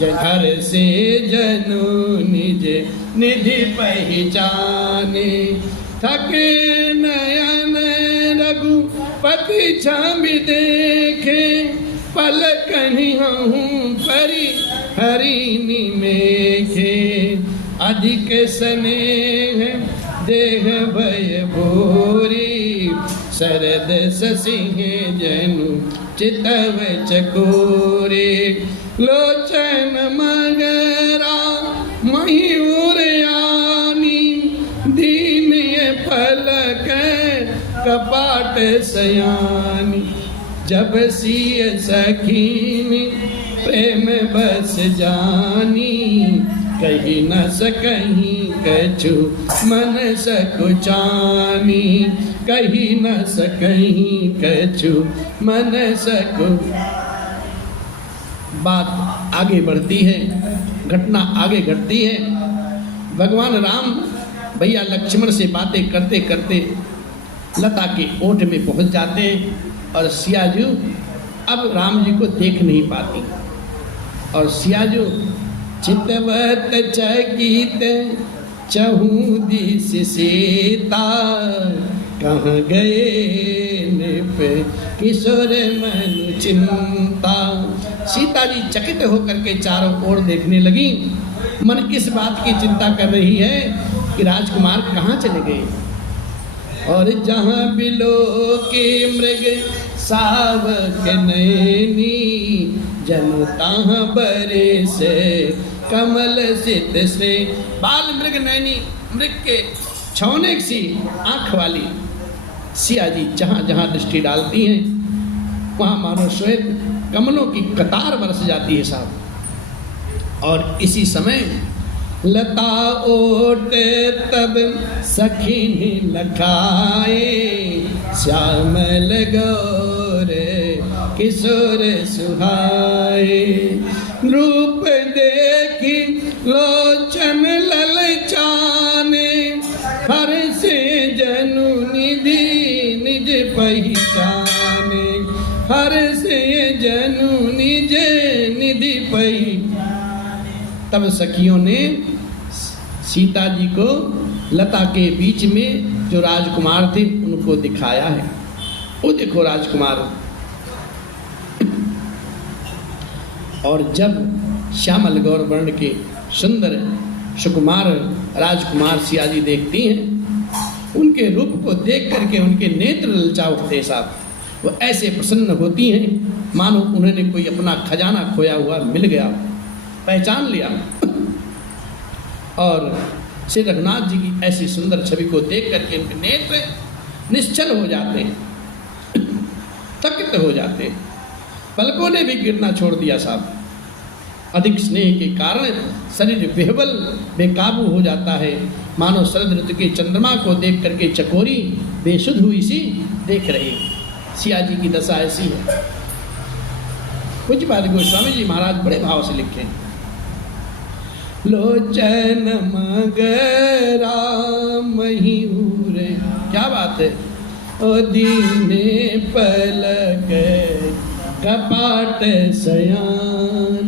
घर से जनु निज निधि पहचाने, थके नयन रघुपति छवि देखे, पलकनि हूँ परि हरिनि मेघे, अधिक स्नेह देह भय भूरी शरद ससिंह जनु चितव चकोरे लोचन मगरा मयूर यानी दीन ये फलक कपाट सयानी जब सिय सखीनी प्रेम बस जानी कहीं न सकहीं कछु मन सकुचानी कहीं न सकहीं कछु मन सकु। बात आगे बढ़ती है, घटना आगे घटती है। भगवान राम भैया लक्ष्मण से बातें करते करते लता के ओठ में पहुंच जाते हैं और सियाजू अब राम जी को देख नहीं पाती और सियाजू चितवत चकित चहूँ दिस सीता कहाँ गए नृप किशोर मन चिंता। सीता जी चकित होकर के चारों ओर देखने लगी, मन इस बात की चिंता कर रही है कि राजकुमार कहाँ चले गए। और जहाँ बिलो के मृग सावक नैनी जनु तहाँ बरे से कमल सित से। बाल मृग नैनी मृग के छौने सी आंख वाली सिया जी जहाँ जहाँ दृष्टि डालती हैं वहाँ मानो श्वेत कमलों की कतार बरस जाती है साहब। और इसी समय लता ओट तब सखीनी लखाए श्यामल गौर किशोर सुहाए। रूप देखी लोचन ललचाने हर से जनु निधि निज पहचाने हर से जनु निज निधि पहचाने। तब सखियों ने सीता जी को लता के बीच में जो राजकुमार थे उनको दिखाया है। वो देखो राजकुमार। और जब श्यामल गौर वर्ण के सुंदर सुकुमार राजकुमार सिया जी देखती हैं उनके रूप को देख करके उनके नेत्र ललचा उठते साहब। वो ऐसे प्रसन्न होती हैं मानो उन्होंने कोई अपना खजाना खोया हुआ मिल गया, पहचान लिया। और श्री रघुनाथ जी की ऐसी सुंदर छवि को देख करके उनके नेत्र निश्चल हो जाते हैं, थकित हो जाते हैं। पलकों ने भी गिरना छोड़ दिया साहब। अधिक स्नेह के कारण शरीर बेहबल बेकाबू हो जाता है, मानो शरद ऋतु के चंद्रमा को देख करके चकोरी बेसुध हुई सी देख रही। सिया जी की दशा ऐसी है। कुछ बात गोस्वामी जी महाराज बड़े भाव से लिखे, लोचन मगरा मयूर, क्या बात है। ओ दीने पलक कपाट सयान।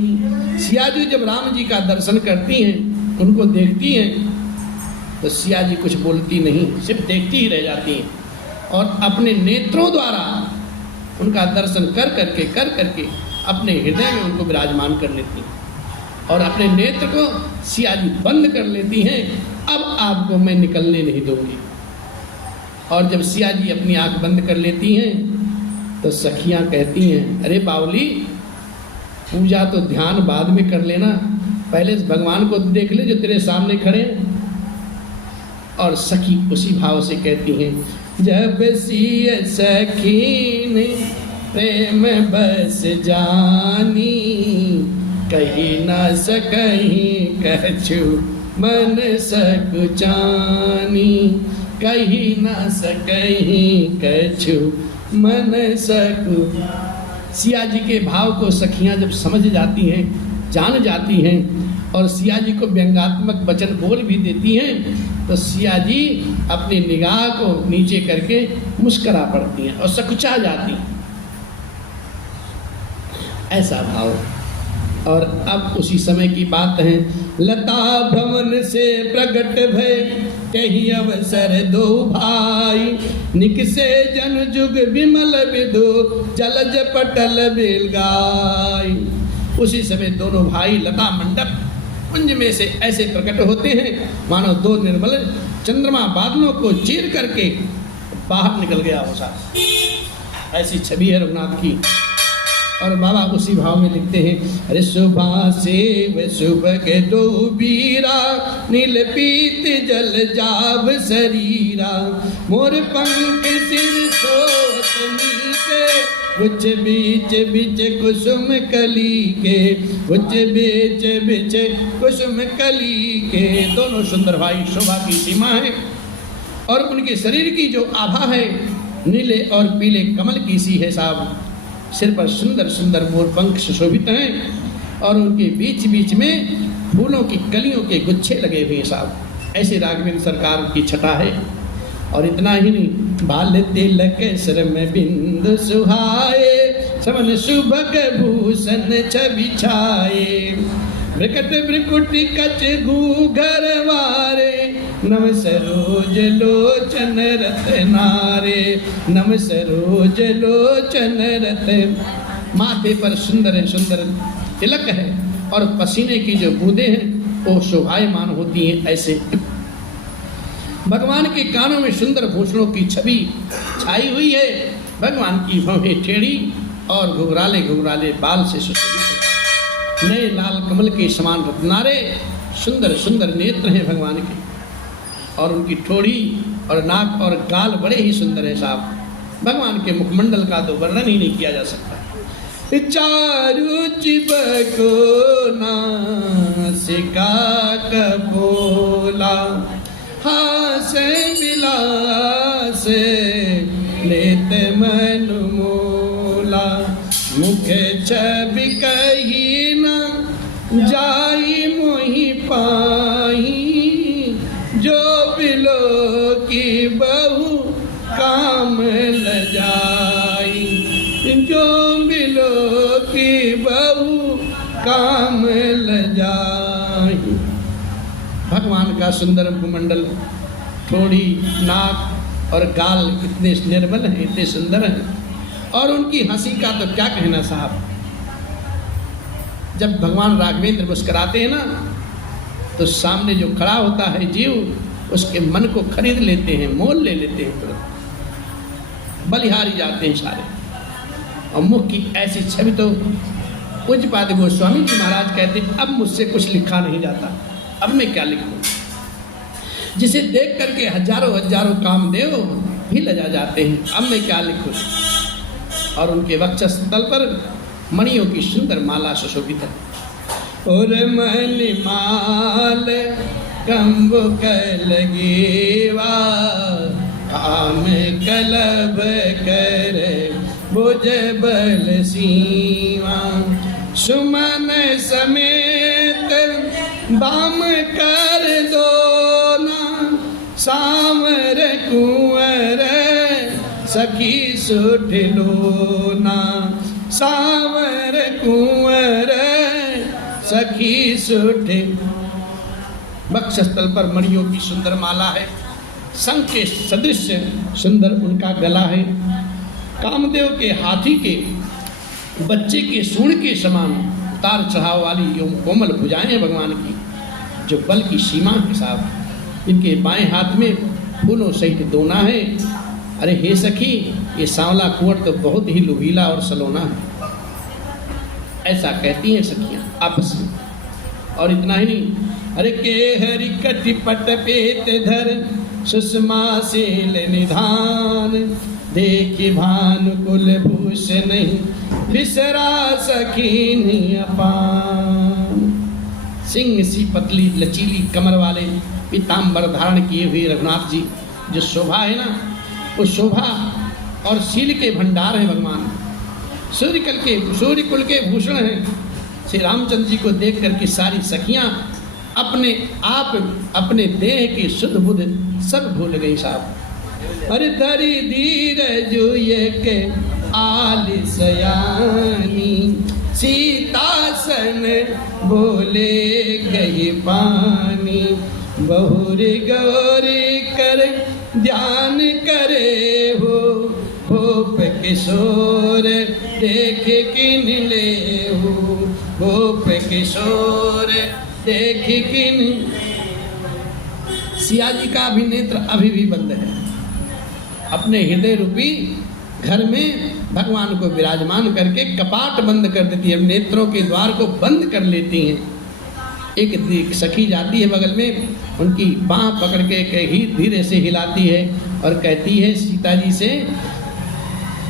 सिया जी जब राम जी का दर्शन करती हैं, उनको देखती हैं, तो सिया जी कुछ बोलती नहीं, सिर्फ देखती ही रह जाती हैं और अपने नेत्रों द्वारा उनका दर्शन कर करके अपने हृदय में उनको विराजमान कर लेती हैं और अपने नेत्र को सिया जी बंद कर लेती हैं। अब आपको मैं निकलने नहीं दूंगी। और जब सिया जी अपनी आंख बंद कर लेती हैं तो सखियां कहती हैं, अरे बावली, पूजा तो ध्यान बाद में कर लेना, पहले भगवान को देख ले जो तेरे सामने खड़े हैं। और सखी उसी भाव से कहती हैं, जब सिय सखीन प्रेम बस जानी कहीं न सकहीं कछु मन सकुचानी कहीं न सकहीं कछु मन सकु। सिया जी के भाव को सखियां जब समझ जाती हैं, जान जाती हैं और सिया जी को व्यंग्यात्मक वचन बोल भी देती हैं, तो सिया जी अपनी निगाह को नीचे करके मुस्करा पड़ती हैं और सकुचा जाती हैं। ऐसा भाव। और अब उसी समय की बात है, लता भवन से प्रकट भय कहीं अवसर दो भाई, निकसे जन जुग विमल विदु जलज पटल बेलगाई। उसी समय दोनों भाई लता मंडप कुंज में से ऐसे प्रकट होते हैं मानो दो निर्मल चंद्रमा बादलों को चीर करके बाहर निकल गया हो साहब। ऐसी छवि है रघुनाथ की। और बाबा उसी भाव में लिखते हैं, अरे सुबह से व सुबह के दो बीरा, नील पीत जल जाब शरीरा, मोर पंख सिर सोतनी के, कुछ बीच बीच कुसुम कली के, कुछ बीच बीच कुसुम कली के। दोनों सुंदर भाई शोभा की सीमा है और उनके शरीर की जो आभा है नीले और पीले कमल की सी है साहब। सिर पर सुंदर सुंदर मोर पंख सुशोभित हैं और उनके बीच बीच में फूलों की कलियों के गुच्छे लगे हुए हैं साहब। ऐसे राघवेंद्र सरकार की छटा है। और इतना ही नहीं, बाल तिलक सर में बिंदु सुहाए, समन सुभग भूषण छवि छाए, विकट भ्रिकुटि कच घूघर वारे, नव सरोज लोचन रत्नारे, नव सरोज लोचन रत्न। माथे पर सुंदर सुंदर तिलक है और पसीने की जो बूंदें हैं वो शोभायमान होती हैं। ऐसे भगवान के कानों में सुंदर भूषणों की छवि छाई हुई है। भगवान की भवें टेढ़ी और घुघराले घुघराले बाल से सुशोभित, नए लाल कमल के समान रत्नारे, सुंदर सुंदर नेत्र हैं भगवान के। और उनकी ठोड़ी और नाक और गाल बड़े ही सुंदर है साहब। भगवान के मुखमंडल का तो वर्णन ही नहीं किया जा सकता। चारु चिबको नासिका कपोला, हास विलास लेत मन मोला, मुख छवि कही न जाई मोहि पाही, जो बिलो की बहु काम लजाई, जो बिलो की बहु काम लजाई। भगवान का सुंदर मुखमंडल, थोड़ी नाक और गाल इतने निर्मल हैं, इतने सुंदर हैं। और उनकी हंसी का तो क्या कहना साहब। जब भगवान राघवेंद्र मुस्कुराते हैं ना तो सामने जो खड़ा होता है जीव उसके मन को खरीद लेते हैं, मोल ले लेते हैं, तुरंत बलिहारी जाते हैं सारे। और मुख की ऐसी छवि तो पूज्यपाद गोस्वामी जी महाराज कहते हैं, अब मुझसे कुछ लिखा नहीं जाता, अब मैं क्या लिखूं। जिसे देख करके हजारों हजारों कामदेव भी लजा जाते हैं, अब मैं क्या लिखूं। और उनके वक्षस्थल पर मणियों की सुंदर माला सुशोभित है। और मणिमाल कंब कलगीवा, आम कलब कर भुज बल सीवा, सुमन समेत बाम कर दो ना, सांवर कुंवर सखी सुठ लो ना, सांवर कुंवर सखी सुठ। वक्षस्थल पर मणियों की सुंदर माला है, शंख के सदृश सुंदर उनका गला है। कामदेव के हाथी के बच्चे के सूंड के समान उतार चढ़ाव वाली एवं कोमल भुजाएं हैं भगवान की, जो बल की सीमा के साथ। इनके बाएं हाथ में फूलों सहित दोना है। अरे हे सखी, ये सांवला कुंवर तो बहुत ही लुभीला और सलोना है, ऐसा कहती हैं सखियां आपस में। और इतना ही नहीं, अरे के हरि कटि पट पेत धर, सुषमा शील निधान, देखी भानुकुल भूषण नहीं, बिसरा सखी अपान। सिंह सी पतली लचीली कमर वाले पीताम्बर धारण किए हुए रघुनाथ जी, जो शोभा है ना, वो शोभा और शील के भंडार है भगवान। सूर्य कुल के भूषण हैं। श्री रामचंद्र जी को देख करके सारी सखियां अपने आप अपने देह की शुद्ध बुद्ध सब भूल गई साहब। अरे धरी धीर जुए के आलिसयानी, सीतासन बोले गई पानी, बहुरी गौरी कर ध्यान करे हो, गोप किशोर देख किन ले हो, गोप किशोर देख किन। सिया जी का भी नेत्र अभी भी बंद है। अपने हृदय रूपी घर में भगवान को विराजमान करके कपाट बंद कर देती है, नेत्रों के द्वार को बंद कर लेती हैं। एक सखी जाती है बगल में, उनकी बाँह पकड़ के कहीं धीरे से हिलाती है और कहती है सीता जी से,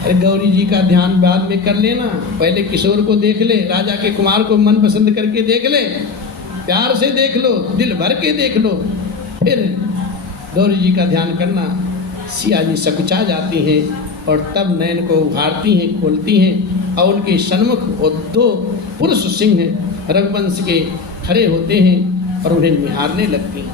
अरे गौरी जी का ध्यान बाद में कर लेना, पहले किशोर को देख ले, राजा के कुमार को मन पसंद करके देख ले, प्यार से देख लो, दिल भर के देख लो, फिर गौरी जी का ध्यान करना। सिया जी सकुचा जाती हैं और तब नयन को उघाड़ती हैं, खोलती हैं और उनके सन्मुख वो दो पुरुष सिंह रघुवंश के खड़े होते हैं और उन्हें निहारने लगती हैं।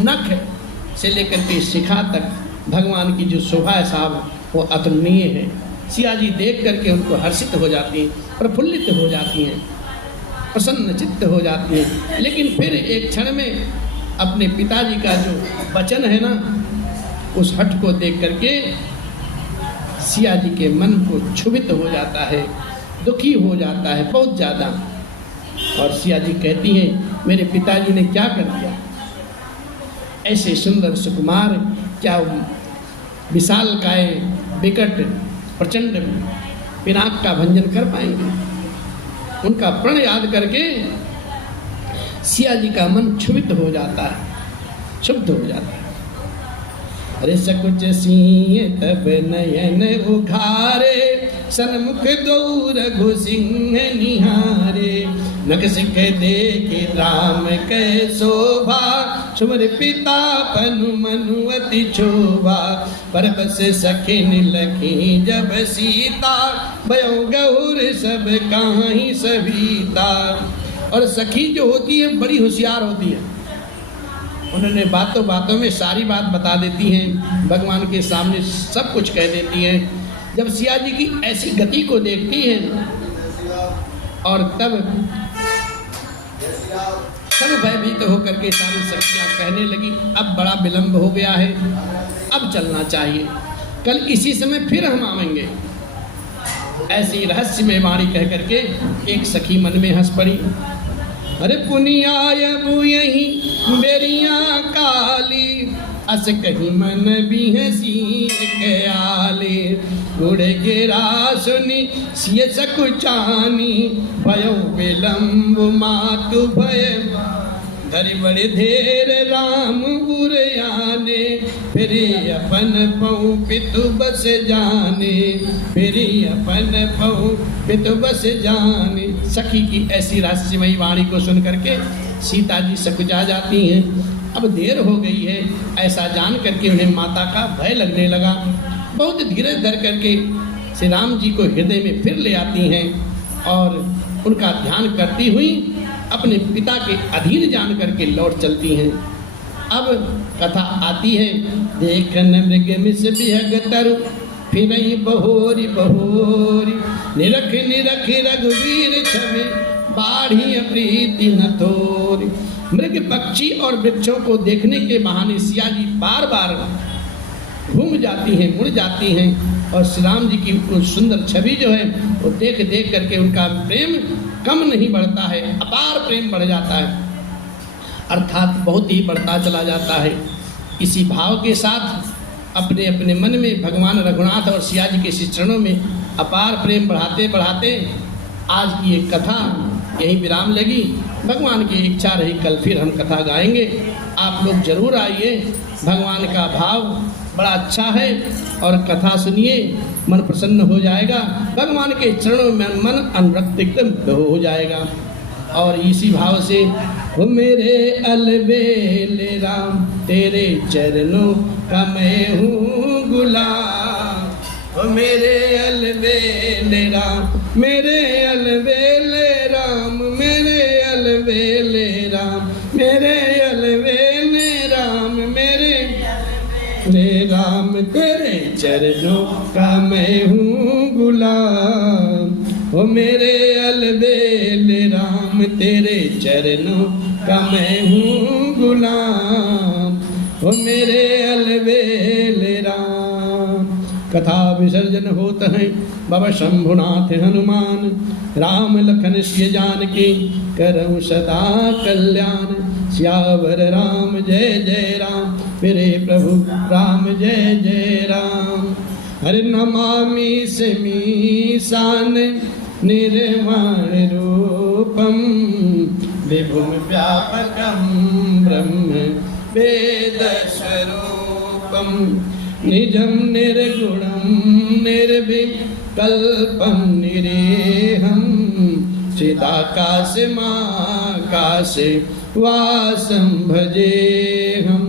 नख से लेकर के शिखा तक भगवान की जो शोभा है साहब वो अतुलनीय है। सिया जी देख करके उनको हर्षित हो जाती हैं, प्रफुल्लित हो जाती हैं, प्रसन्न चित्त हो जाती हैं। लेकिन फिर एक क्षण में अपने पिताजी का जो वचन है ना, उस हठ को देख करके सिया जी के मन को क्षुभित हो जाता है, दुखी हो जाता है बहुत ज़्यादा। और सिया जी कहती हैं, मेरे पिताजी ने क्या कर दिया, ऐसे सुंदर सुकुमार क्या विशाल काय विकट प्रचंड पिनाक का भंजन कर पाएंगे। उनका प्रण याद करके सिया जी का मन क्षुभित हो जाता है, क्षुब्ध हो जाता है। अरे सकुच सिंह तब नयन उघारे, सन्मुख दो रघु सिंह निहारे। नख सिख देखे राम कै शोभा, सुमर पिता पनु मनु अति शोभा। पर बस सखिन लखी जब सीता, भयो गौर सब काहीं सविता। और सखी जो होती है बड़ी होशियार होती है, उन्होंने बातों बातों में सारी बात बता देती हैं, भगवान के सामने सब कुछ कह देती हैं। जब सिया जी की ऐसी गति को देखती हैं और तब सब भयभीत होकर के सारी सखियां कहने लगी, अब बड़ा विलंब हो गया है, अब चलना चाहिए, कल इसी समय फिर हम आवेंगे। ऐसी रहस्यमय वाणी कह करके एक सखी मन में हंस पड़ी। अरे पुनियाय यही बेरिया काली, अस कहीं मन भी है सी कयाले। उड़ गिरा सुनी सिय सकुचानी, भयो विलंब मातु भय। धरि बड़े धेर राम उरयाने, फिर अपन पऊ पितु बस जाने। फिर अपन पऊ पितु बस जाने। सखी की ऐसी रहस्यमयी वाणी को सुन करके सीता जी सकुचा जाती हैं। अब देर हो गई है, ऐसा जान करके उन्हें माता का भय लगने लगा। बहुत धीरे धर करके श्री राम जी को हृदय में फिर ले आती हैं और उनका ध्यान करती हुई अपने पिता के अधीन जान करके लौट चलती हैं। अब कथा आती है, देखन मृग मिस बिहग तरु, फिर बहोरी बहोरी। निरख निरख रघुवीर छवि, बाढ़ी प्रीति न तोरी। मृग पक्षी और वृक्षों को देखने के बहाने सिया जी बार बार घूम जाती हैं, मुड़ जाती हैं और श्री राम जी की सुंदर छवि जो है वो देख देख करके उनका प्रेम कम नहीं बढ़ता है, अपार प्रेम बढ़ जाता है, अर्थात बहुत ही बढ़ता चला जाता है। इसी भाव के साथ अपने अपने मन में भगवान रघुनाथ और सिया जी के श्री चरणों में अपार प्रेम बढ़ाते बढ़ाते आज की एक कथा यही विराम लगी। भगवान की इच्छा रही कल फिर हम कथा गाएंगे। आप लोग जरूर आइए, भगवान का भाव बड़ा अच्छा है और कथा सुनिए, मन प्रसन्न हो जाएगा, भगवान के चरणों में मन अनुरक्त एकदम हो जाएगा। और इसी भाव से वो मेरे अलबेल राम, तेरे चरणों का मैं हूँ गुलाम। वो मेरे अलबेल राम, मेरे अलबेल राम, मेरे अलबेल राम, मेरे अलबेल राम, मेरे राम, तेरे चरणों का मैं हूँ गुलाम। ओ मेरे अलबेल राम, तेरे चरणों का मैं हूँ गुलाम। ओ मेरे अलबेल राम, कथा विसर्जन होत है बाबा शंभुनाथ हनुमान। राम लखन सिय जानकी करऊं सदा कल्याण। सियावर राम जय जय राम, मेरे प्रभु राम जय जय राम। हरे नमामि समीसान निर्वाण रूपम, विभुम व्यापकम ब्रह्म वेद स्वरूपम। निजं निर्गुणं निर्विकल्पं निरेहं, चिदाकाशमाकाशे वासं भजेऽहं।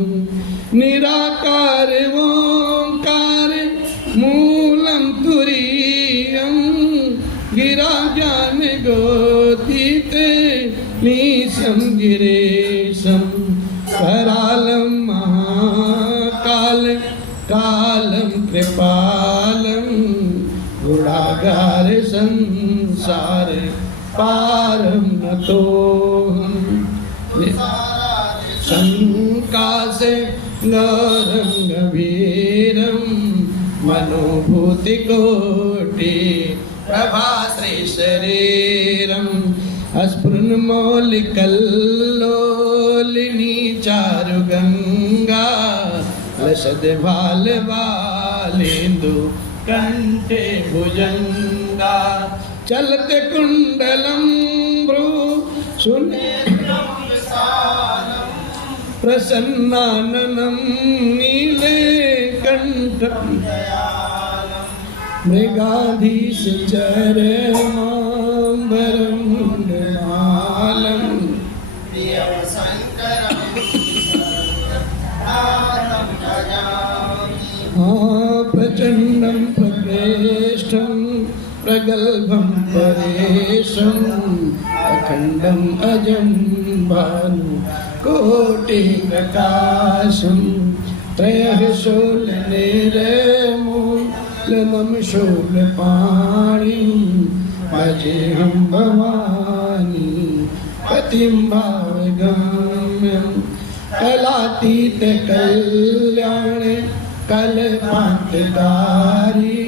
निराकार ओंकार मूलं तुरीयं, गिरा ज्ञान गोतीते मीशं गिरीशं। करालं महाकाल कालं कृपालं, गुणागार संसार पारं नतोऽहम्। शङ्कासे गौरं गभीरं, मनोभूतिकोटि प्रभाश्री शरीरम्। स्फुरन्मौलिकल्लोलिनी चारुगंगा, लसद भाल बालेन्दु कंठे भुजंगा। चलते कुंडलम भ्रू सुनेत्रं विशालम्, प्रसन्नाननं नीले कंठं दयालम्। मृगाधीश चरमाम्बरं मुण्डमालम्, प्रियं शङ्करं प्रचंडं प्रकृष्टं प्रगल्भं परेशं। अखंडं अजं भानु कोटिप्रकाशं। त्रयः शूलनेत्रमूलनं शूलपाणिं, भजेऽहं भवानी पतिं भावगम्यं। कलातीत कल्याण कल्पान्तकारी,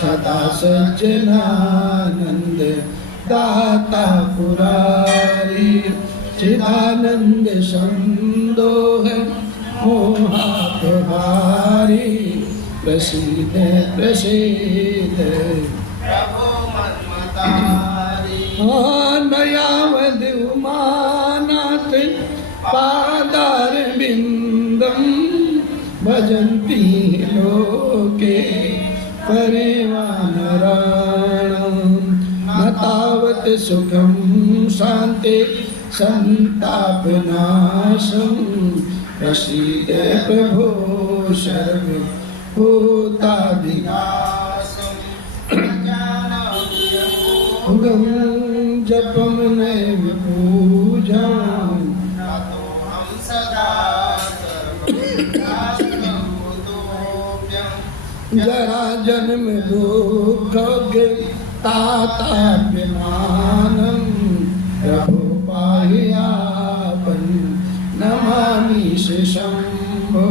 सदा सज्जनानंद दाता पुरारी। चिदानंद संदोह मोहापहारी, प्रसीद प्रसीद प्रभो मन्मतारी। नयावद उमानाथ पादार बिंदम, भजन्ति लोके परिवानराणाम्। न तावत् सुखं शान्ति संतापनाशं, प्रसीद प्रभो सर्वभूताधिनाशम्। उगं जपं नैव पूजां, जरा जन्म दुःख ताताप्यमानं। प्रभु पाहियापन नमामि शंभो,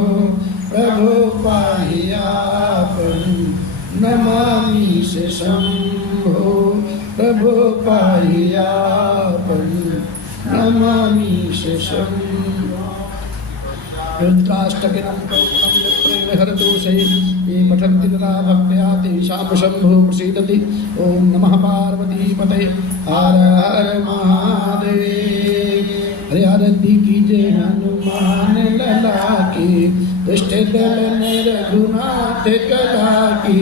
प्रभु पाहियापन नमामि शंभो। प्रभु पाहियापन नमामि शंभो। रुद्राष्टकं प्रोक्तं हरदोषे, ये पठन्ति तदा भक्त्या तेषां शम्भो प्रसीदति। ओम नमः पार्वतीपतये, हर हर महादेव। हरे आरती कीजे हनुमान लला की, दुष्ट दल नर रघुनाथ कला की।